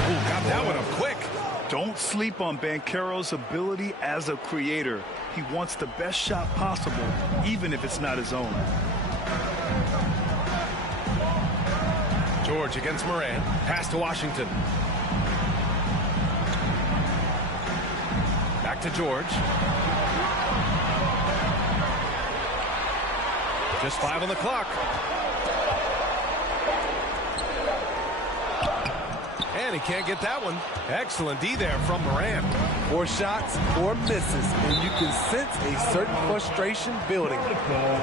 Ooh, got that one up quick. Don't sleep on Banchero's ability as a creator. He wants the best shot possible, even if it's not his own. George against Morant. Pass to Washington. Back to George. Just 5 on the clock. And he can't get that one. Excellent D there from Morant. 4 shots, 4 misses, and you can sense a certain frustration building.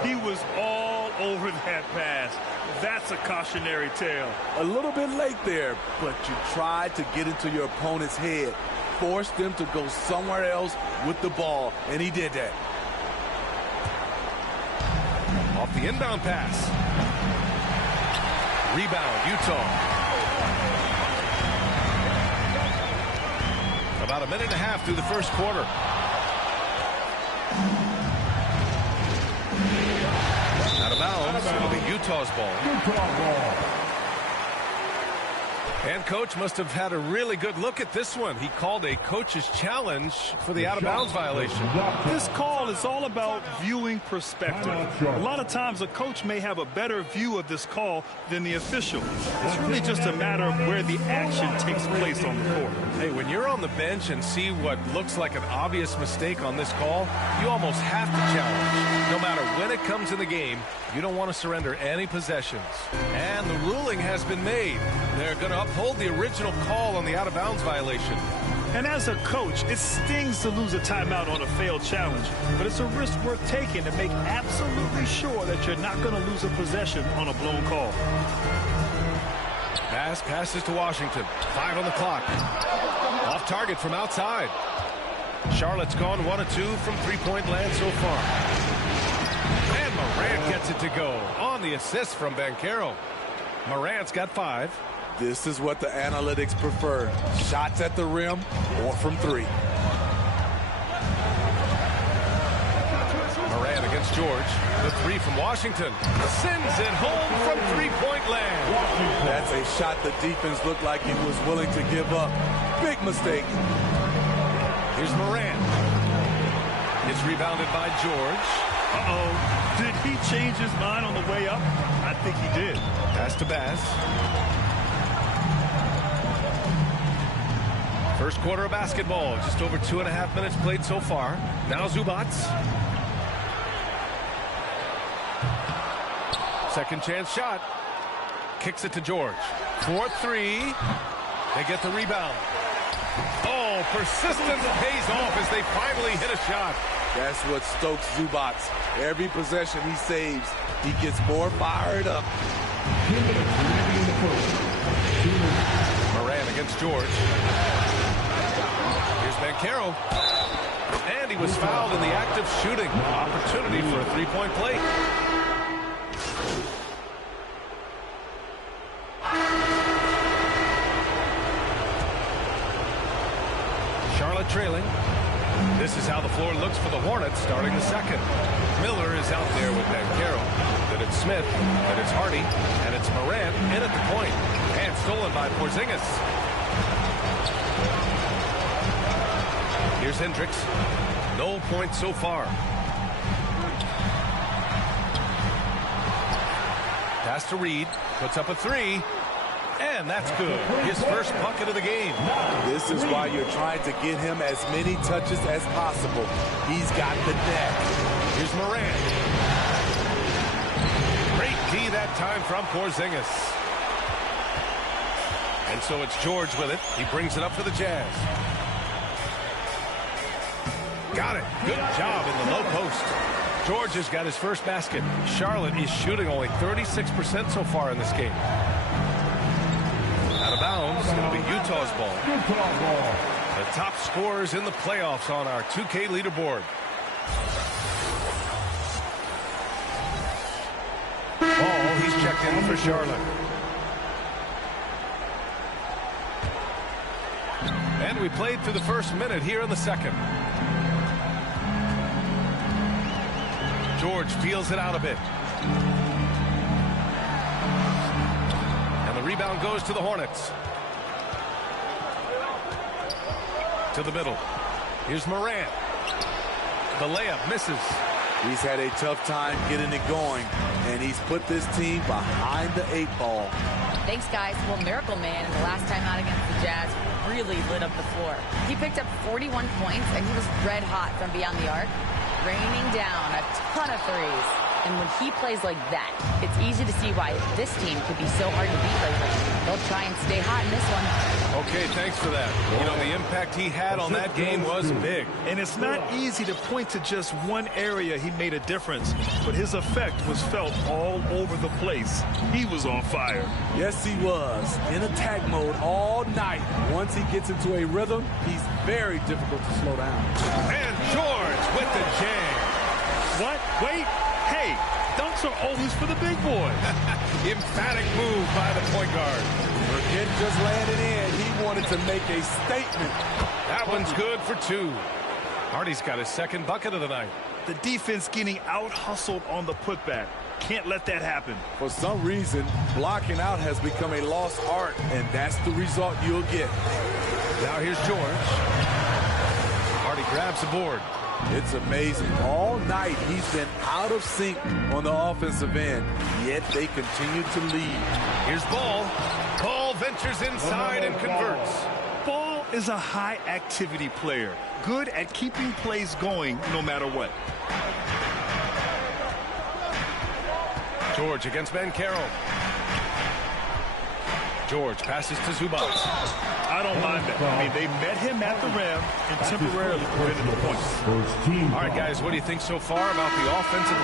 He was all over that pass. That's a cautionary tale. A little bit late there, but you tried to get into your opponent's head, forced them to go somewhere else with the ball, and he did that. Off the inbound pass. Rebound, Utah. About a minute and a half through the first quarter. Out of bounds. It'll be Utah's ball. And Coach must have had a really good look at this one. He called a coach's challenge for the out-of-bounds violation. This call is all about viewing perspective. A lot of times a coach may have a better view of this call than the official. It's really just a matter of where the action takes place on the court. Hey, when you're on the bench and see what looks like an obvious mistake on this call, you almost have to challenge. No matter when it comes in the game, you don't want to surrender any possessions. And the ruling has been made. They're going to uphold the original call on the out-of-bounds violation. And as a coach, it stings to lose a timeout on a failed challenge, but it's a risk worth taking to make absolutely sure that you're not going to lose a possession on a blown call. Pass passes to Washington. 5 on the clock. Off target from outside. Charlotte's gone 1 of 2 from three-point land so far. And Morant gets it to go on the assist from Banchero. Morant's got 5. This is what the analytics prefer. Shots at the rim or from 3. Morant against George. The 3 from Washington. Sends it home from three-point land. That's a shot the defense looked like he was willing to give up. Big mistake. Here's Morant. It's rebounded by George. Uh-oh. Did he change his mind on the way up? I think he did. Pass to Bass. First quarter of basketball. Just over 2.5 minutes played so far. Now Zubats. Second chance shot. Kicks it to George. 4-3. They get the rebound. Oh, persistence pays off as they finally hit a shot. That's what stokes Zubats. Every possession he saves, he gets more fired up. Morant against George. Here's Banchero. And he was fouled in the act of shooting. Opportunity for a three-point play. Charlotte trailing. This is how the floor looks for the Hornets starting the second. Miller is out there with Banchero. Then it's Smith. Then it's Hardy. And it's Morant in at the point. And stolen by Porzingis. Here's Hendricks. No points so far. Pass to Reed. Puts up a 3. And that's good. His first bucket of the game. This is why you're trying to get him as many touches as possible. He's got the net. Here's Morant. Great D that time from Porzingis. And so it's George with it. He brings it up for the Jazz. Got it. Good job in the low post. George has got his first basket. Charlotte is shooting only 36% so far in this game. Out of bounds. It'll be Utah's ball. The top scorers in the playoffs on our 2K leaderboard. Ball, he's checked in for Charlotte. And we played through the first minute here in the second. George feels it out a bit. And the rebound goes to the Hornets. To the middle. Here's Morant. The layup misses. He's had a tough time getting it going, and he's put this team behind the 8 ball. Thanks, guys. Well, Miracle Man, the last time out against the Jazz, really lit up the floor. He picked up 41 points, and he was red hot from beyond the arc, raining down a ton of threes. And when he plays like that, it's easy to see why this team could be so hard to beat lately. They'll try and stay hot in this one. Okay, thanks for that. You know, the impact he had on that game was big. And it's not easy to point to just one area he made a difference, but his effect was felt all over the place. He was on fire. Yes, he was. In attack mode all night. Once he gets into a rhythm, he's very difficult to slow down. And George with the jam. What? Wait. Hey, dunks are always for the big boys. Emphatic move by the point guard. Forget just landed in. He wanted to make a statement. That one's good for 2. Hardy's got his second bucket of the night. The defense getting out-hustled on the putback. Can't let that happen. For some reason, blocking out has become a lost art, and that's the result you'll get. Now here's George. Hardy grabs the board. It's amazing. All night he's been out of sync on the offensive end, yet they continue to lead. Here's Ball. Ball ventures inside and converts. Ball is a high-activity player, good at keeping plays going no matter what. George against mycareer. George passes to Zubac. I don't mind that. I mean, they met him at the rim and temporarily prevented the points. All right, guys, what do you think so far about the offensive?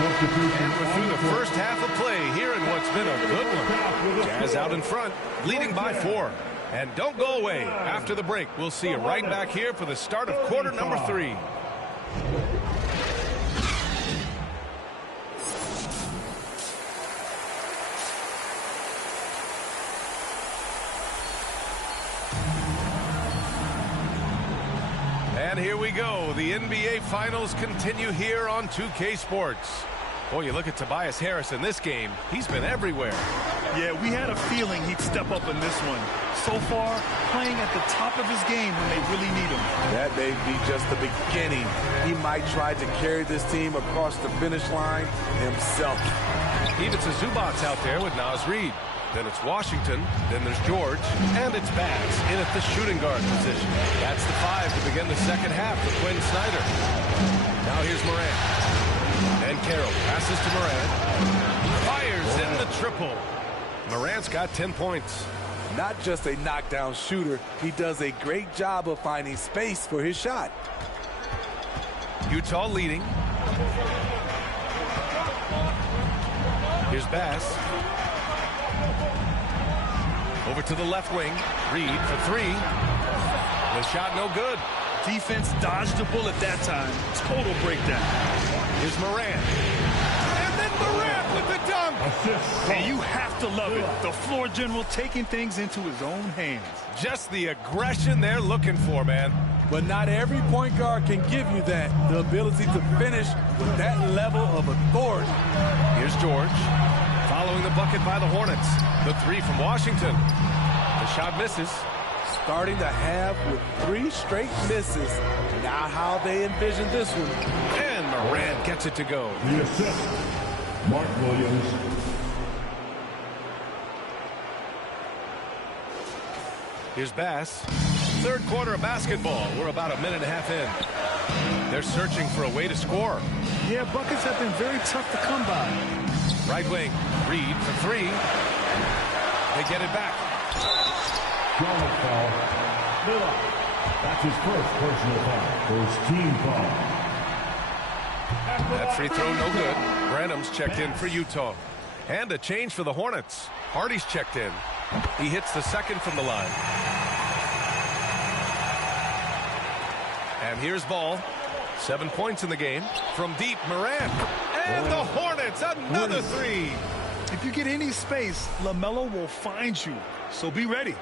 And we're through the first half of play here in what's been a good one. Jazz out in front, leading by 4. And don't go away. After the break, we'll see you right back here for the start of quarter number 3. And here we go. The NBA Finals continue here on 2K Sports. Boy, you look at Tobias Harris in this game. He's been everywhere. Yeah, we had a feeling he'd step up in this one. So far, playing at the top of his game when they really need him. That may be just the beginning. He might try to carry this team across the finish line himself. Even to Zubac out there with Naz Reid. Then it's Washington, then there's George, and it's Bass in at the shooting guard position. That's the 5 to begin the second half for Quinn Snyder. Now here's Morant. And Carroll passes to Morant. Fires in the triple. Morant's got 10 points. Not just a knockdown shooter, he does a great job of finding space for his shot. Utah leading. Here's Bass. Over to the left wing. Reed for 3. The shot no good. Defense dodged the bullet that time. Total breakdown. Here's Morant. And then Morant with the dunk. And you have to love it. The floor general taking things into his own hands. Just the aggression they're looking for, man. But not every point guard can give you that. The ability to finish with that level of authority. Here's George. Following the bucket by the Hornets. The 3 from Washington. The shot misses. Starting the half with 3 straight misses. Not how they envisioned this one. And Morant gets it to go. The assist, Mark Williams. Here's Bass. Third quarter of basketball. We're about a minute and a half in. They're searching for a way to score. Yeah, buckets have been very tough to come by. Right wing, Reed for 3. They get it back. Drawing foul. Miller. That's his first personal foul. First team foul. That free throw no good. Branham's checked in for Utah. And a change for the Hornets. Hardy's checked in. He hits the second from the line. And here's Ball. 7 points in the game. From deep, Morant. And the Hornets, another 3. If you get any space, LaMelo will find you. So be ready.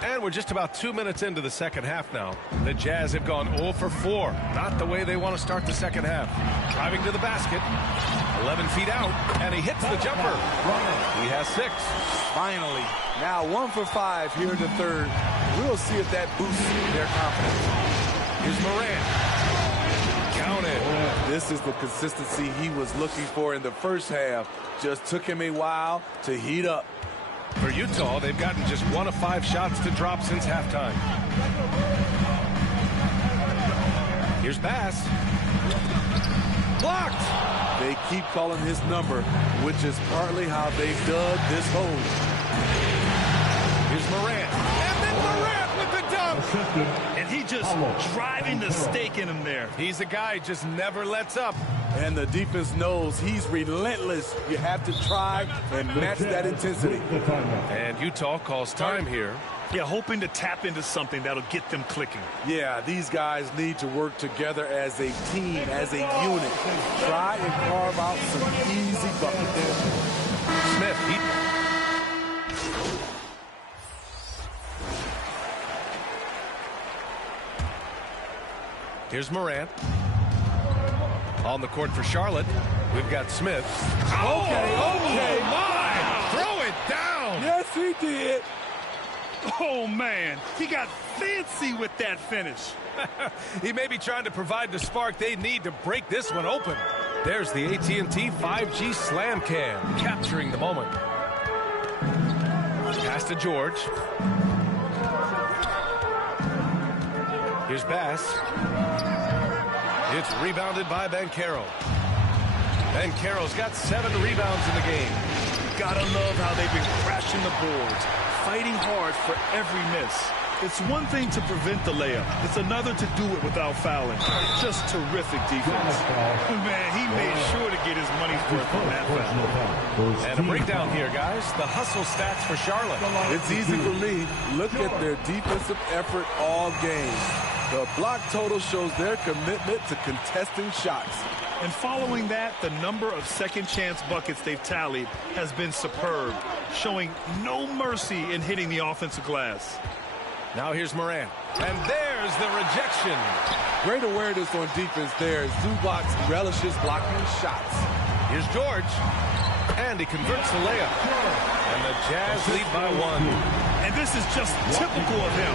And we're just about 2 minutes into the second half now. The Jazz have gone 0 for 4. Not the way they want to start the second half. Driving to the basket. 11 feet out. And he hits the jumper. He has 6. Finally. Now 1 for 5 here in the third. We'll see if that boosts their confidence. Here's Morant. Counted. This is the consistency he was looking for in the first half. Just took him a while to heat up. For Utah, they've gotten just 1 of 5 shots to drop since halftime. Here's Bass. Blocked. They keep calling his number, which is partly how they've dug this hole. Here's Morant. And then Morant with the dunk. And he just driving the stake in him there. He's a guy just never lets up. And the defense knows he's relentless. You have to try and match that intensity. And Utah calls time here. Yeah, hoping to tap into something that'll get them clicking. Yeah, these guys need to work together as a team, as a unit. Try and carve out some easy buckets. Smith, Here's Morant. On the court for Charlotte, we've got Smith. Okay. My! Throw it down! Yes, he did. Oh, man. He got fancy with that finish. He may be trying to provide the spark they need to break this one open. There's the AT&T 5G Slam Cam, capturing the moment. Pass to George. Here's Bass. It's rebounded by Banchero. Banchero's got 7 rebounds in the game. Gotta love how they've been crashing the boards, fighting hard for every miss. It's one thing to prevent the layup. It's another to do it without fouling. Just terrific defense. Man, he made sure to get his money's worth on that foul. And a breakdown here, guys. The hustle stats for Charlotte. It's easy for me. Look at their defensive effort all game. The block total shows their commitment to contesting shots. And following that, the number of second chance buckets they've tallied has been superb, showing no mercy in hitting the offensive glass. Now here's Morant. And there's the rejection. Great awareness on defense there. Zubac relishes blocking shots. Here's George. And he converts the layup. And the Jazz lead by 1. And this is just typical of him.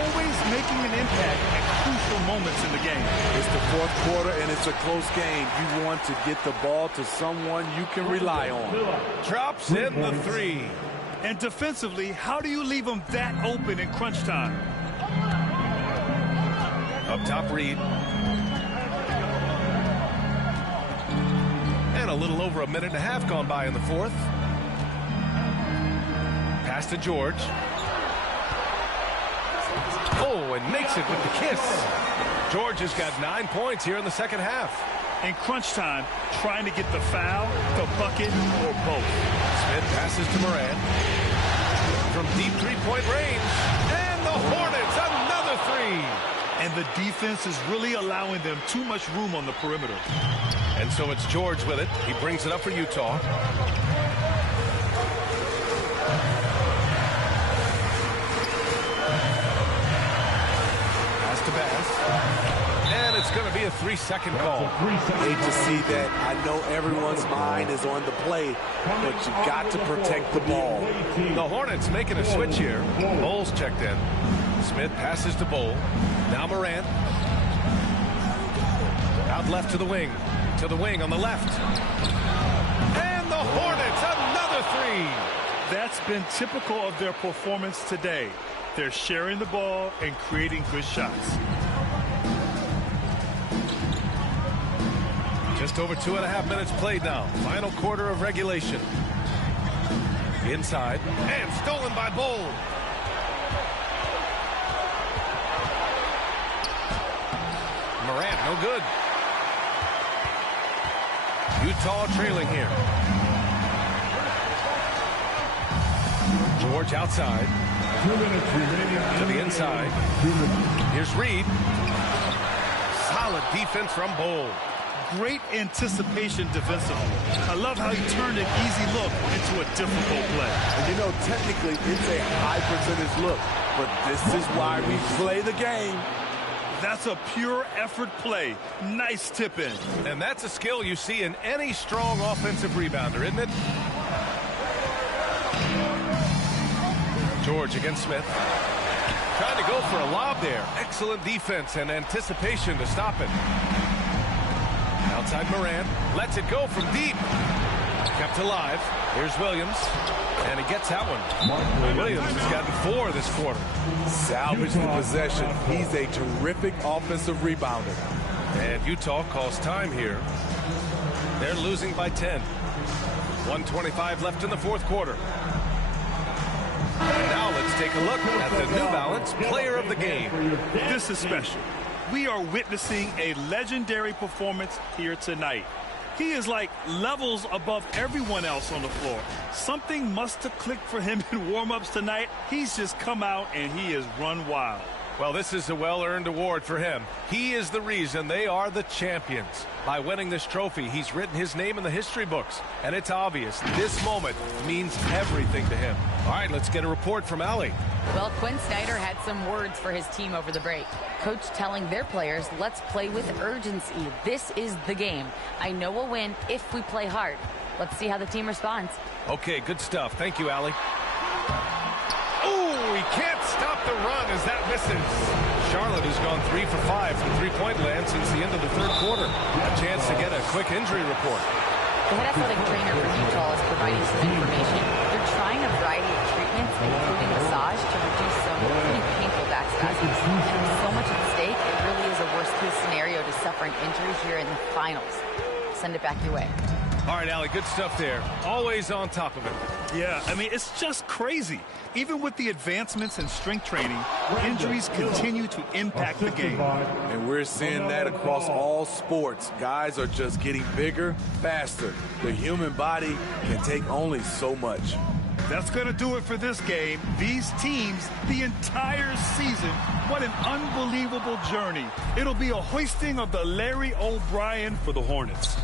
Always making an impact at crucial moments in the game. It's the fourth quarter and it's a close game. You want to get the ball to someone you can rely on. Drops in the 3. And defensively, how do you leave them that open in crunch time? Up top, Reed. And a little over a minute and a half gone by in the fourth. Pass to George. Oh, and makes it with the kiss. George has got 9 points here in the second half. In crunch time, trying to get the foul, the bucket, or both. Smith passes to Morant. From deep three-point range. And the Hornets, another 3. And the defense is really allowing them too much room on the perimeter. And so it's George with it. He brings it up for Utah. Pass to Bass. And it's going to be a 3-second call. Hate to see that. I know everyone's mind is on the play, but you got to protect the ball. The Hornets making a switch here. Bowles checked in. Smith passes to Bowl. Now Morant. Out left to the wing. To the wing on the left. And the Hornets, another 3. That's been typical of their performance today. They're sharing the ball and creating good shots. Just over 2.5 minutes played now. Final quarter of regulation. Inside. And stolen by Bowl. Morant, no good. Utah trailing here. George outside. 2 minutes remaining. To the inside. Here's Reed. Solid defense from Bowl. Great anticipation defensively. I love how he turned an easy look into a difficult play. And you know, technically, it's a high percentage look, but this is why we play the game. That's a pure effort play. Nice tip in. And that's a skill you see in any strong offensive rebounder, isn't it? George against Smith. Trying to go for a lob there. Excellent defense and anticipation to stop it. Outside Morant. Lets it go from deep. Kept alive. Here's Williams. And he gets that one. Williams has gotten 4 this quarter. Salvage the possession. He's a terrific offensive rebounder. And Utah calls time here. They're losing by 10. 1:25 left in the fourth quarter. Now let's take a look at the New Balance Player of the Game. This is special. We are witnessing a legendary performance here tonight. He is like levels above everyone else on the floor. Something must have clicked for him in warm-ups tonight. He's just come out and he has run wild. Well, this is a well-earned award for him. He is the reason they are the champions. By winning this trophy, he's written his name in the history books. And it's obvious this moment means everything to him. All right, let's get a report from Allie. Well, Quinn Snyder had some words for his team over the break. Coach telling their players, let's play with urgency. This is the game. I know we'll win if we play hard. Let's see how the team responds. Okay, good stuff. Thank you, Allie. Oh, he can't stop the run as that misses. Charlotte has gone 3 for 5 from three-point land since the end of the third quarter. A chance to get a quick injury report. The head athletic trainer for Utah is providing some information. They're trying a variety of treatments, including massage, to reduce some pretty painful back spasms. So much at stake, it really is a worst-case scenario to suffer an injury here in the finals. Send it back your way. All right, Allie, good stuff there. Always on top of it. Yeah, I mean, it's just crazy. Even with the advancements in strength training, injuries continue to impact the game. And we're seeing that across all sports. Guys are just getting bigger, faster. The human body can take only so much. That's going to do it for this game. These teams, the entire season, what an unbelievable journey. It'll be a hoisting of the Larry O'Brien for the Hornets.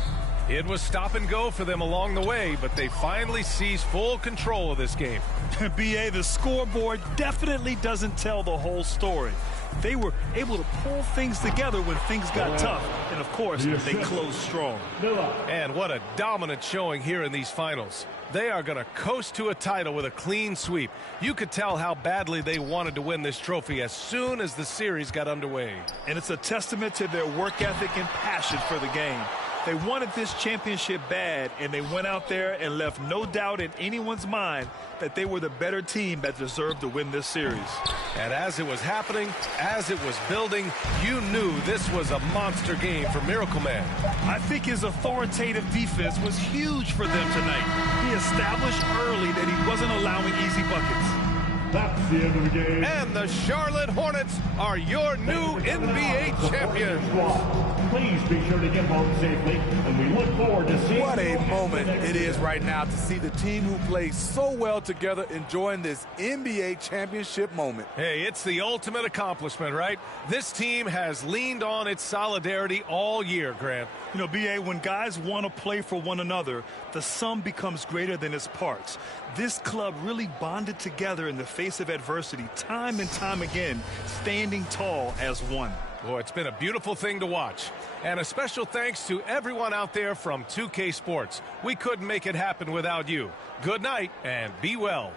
It was stop and go for them along the way, but they finally seized full control of this game. B.A., the scoreboard definitely doesn't tell the whole story. They were able to pull things together when things got tough, and of course, they closed strong. And what a dominant showing here in these finals. They are going to coast to a title with a clean sweep. You could tell how badly they wanted to win this trophy as soon as the series got underway. And it's a testament to their work ethic and passion for the game. They wanted this championship bad, and they went out there and left no doubt in anyone's mind that they were the better team that deserved to win this series. And as it was happening, as it was building, you knew this was a monster game for Miracle Man. I think his authoritative defense was huge for them tonight. He established early that he wasn't allowing easy buckets. That's the end of the game. And the Charlotte Hornets are your new NBA champions. Please be sure to get home safely, and we look forward to seeing What a moment it is right now to see the team who plays so well together enjoying this NBA championship moment. Hey, it's the ultimate accomplishment, right? This team has leaned on its solidarity all year, Grant. You know, B.A., when guys want to play for one another, the sum becomes greater than its parts. This club really bonded together in the face of adversity, time and time again, standing tall as one. Boy, it's been a beautiful thing to watch. And a special thanks to everyone out there from 2K Sports. We couldn't make it happen without you. Good night and be well.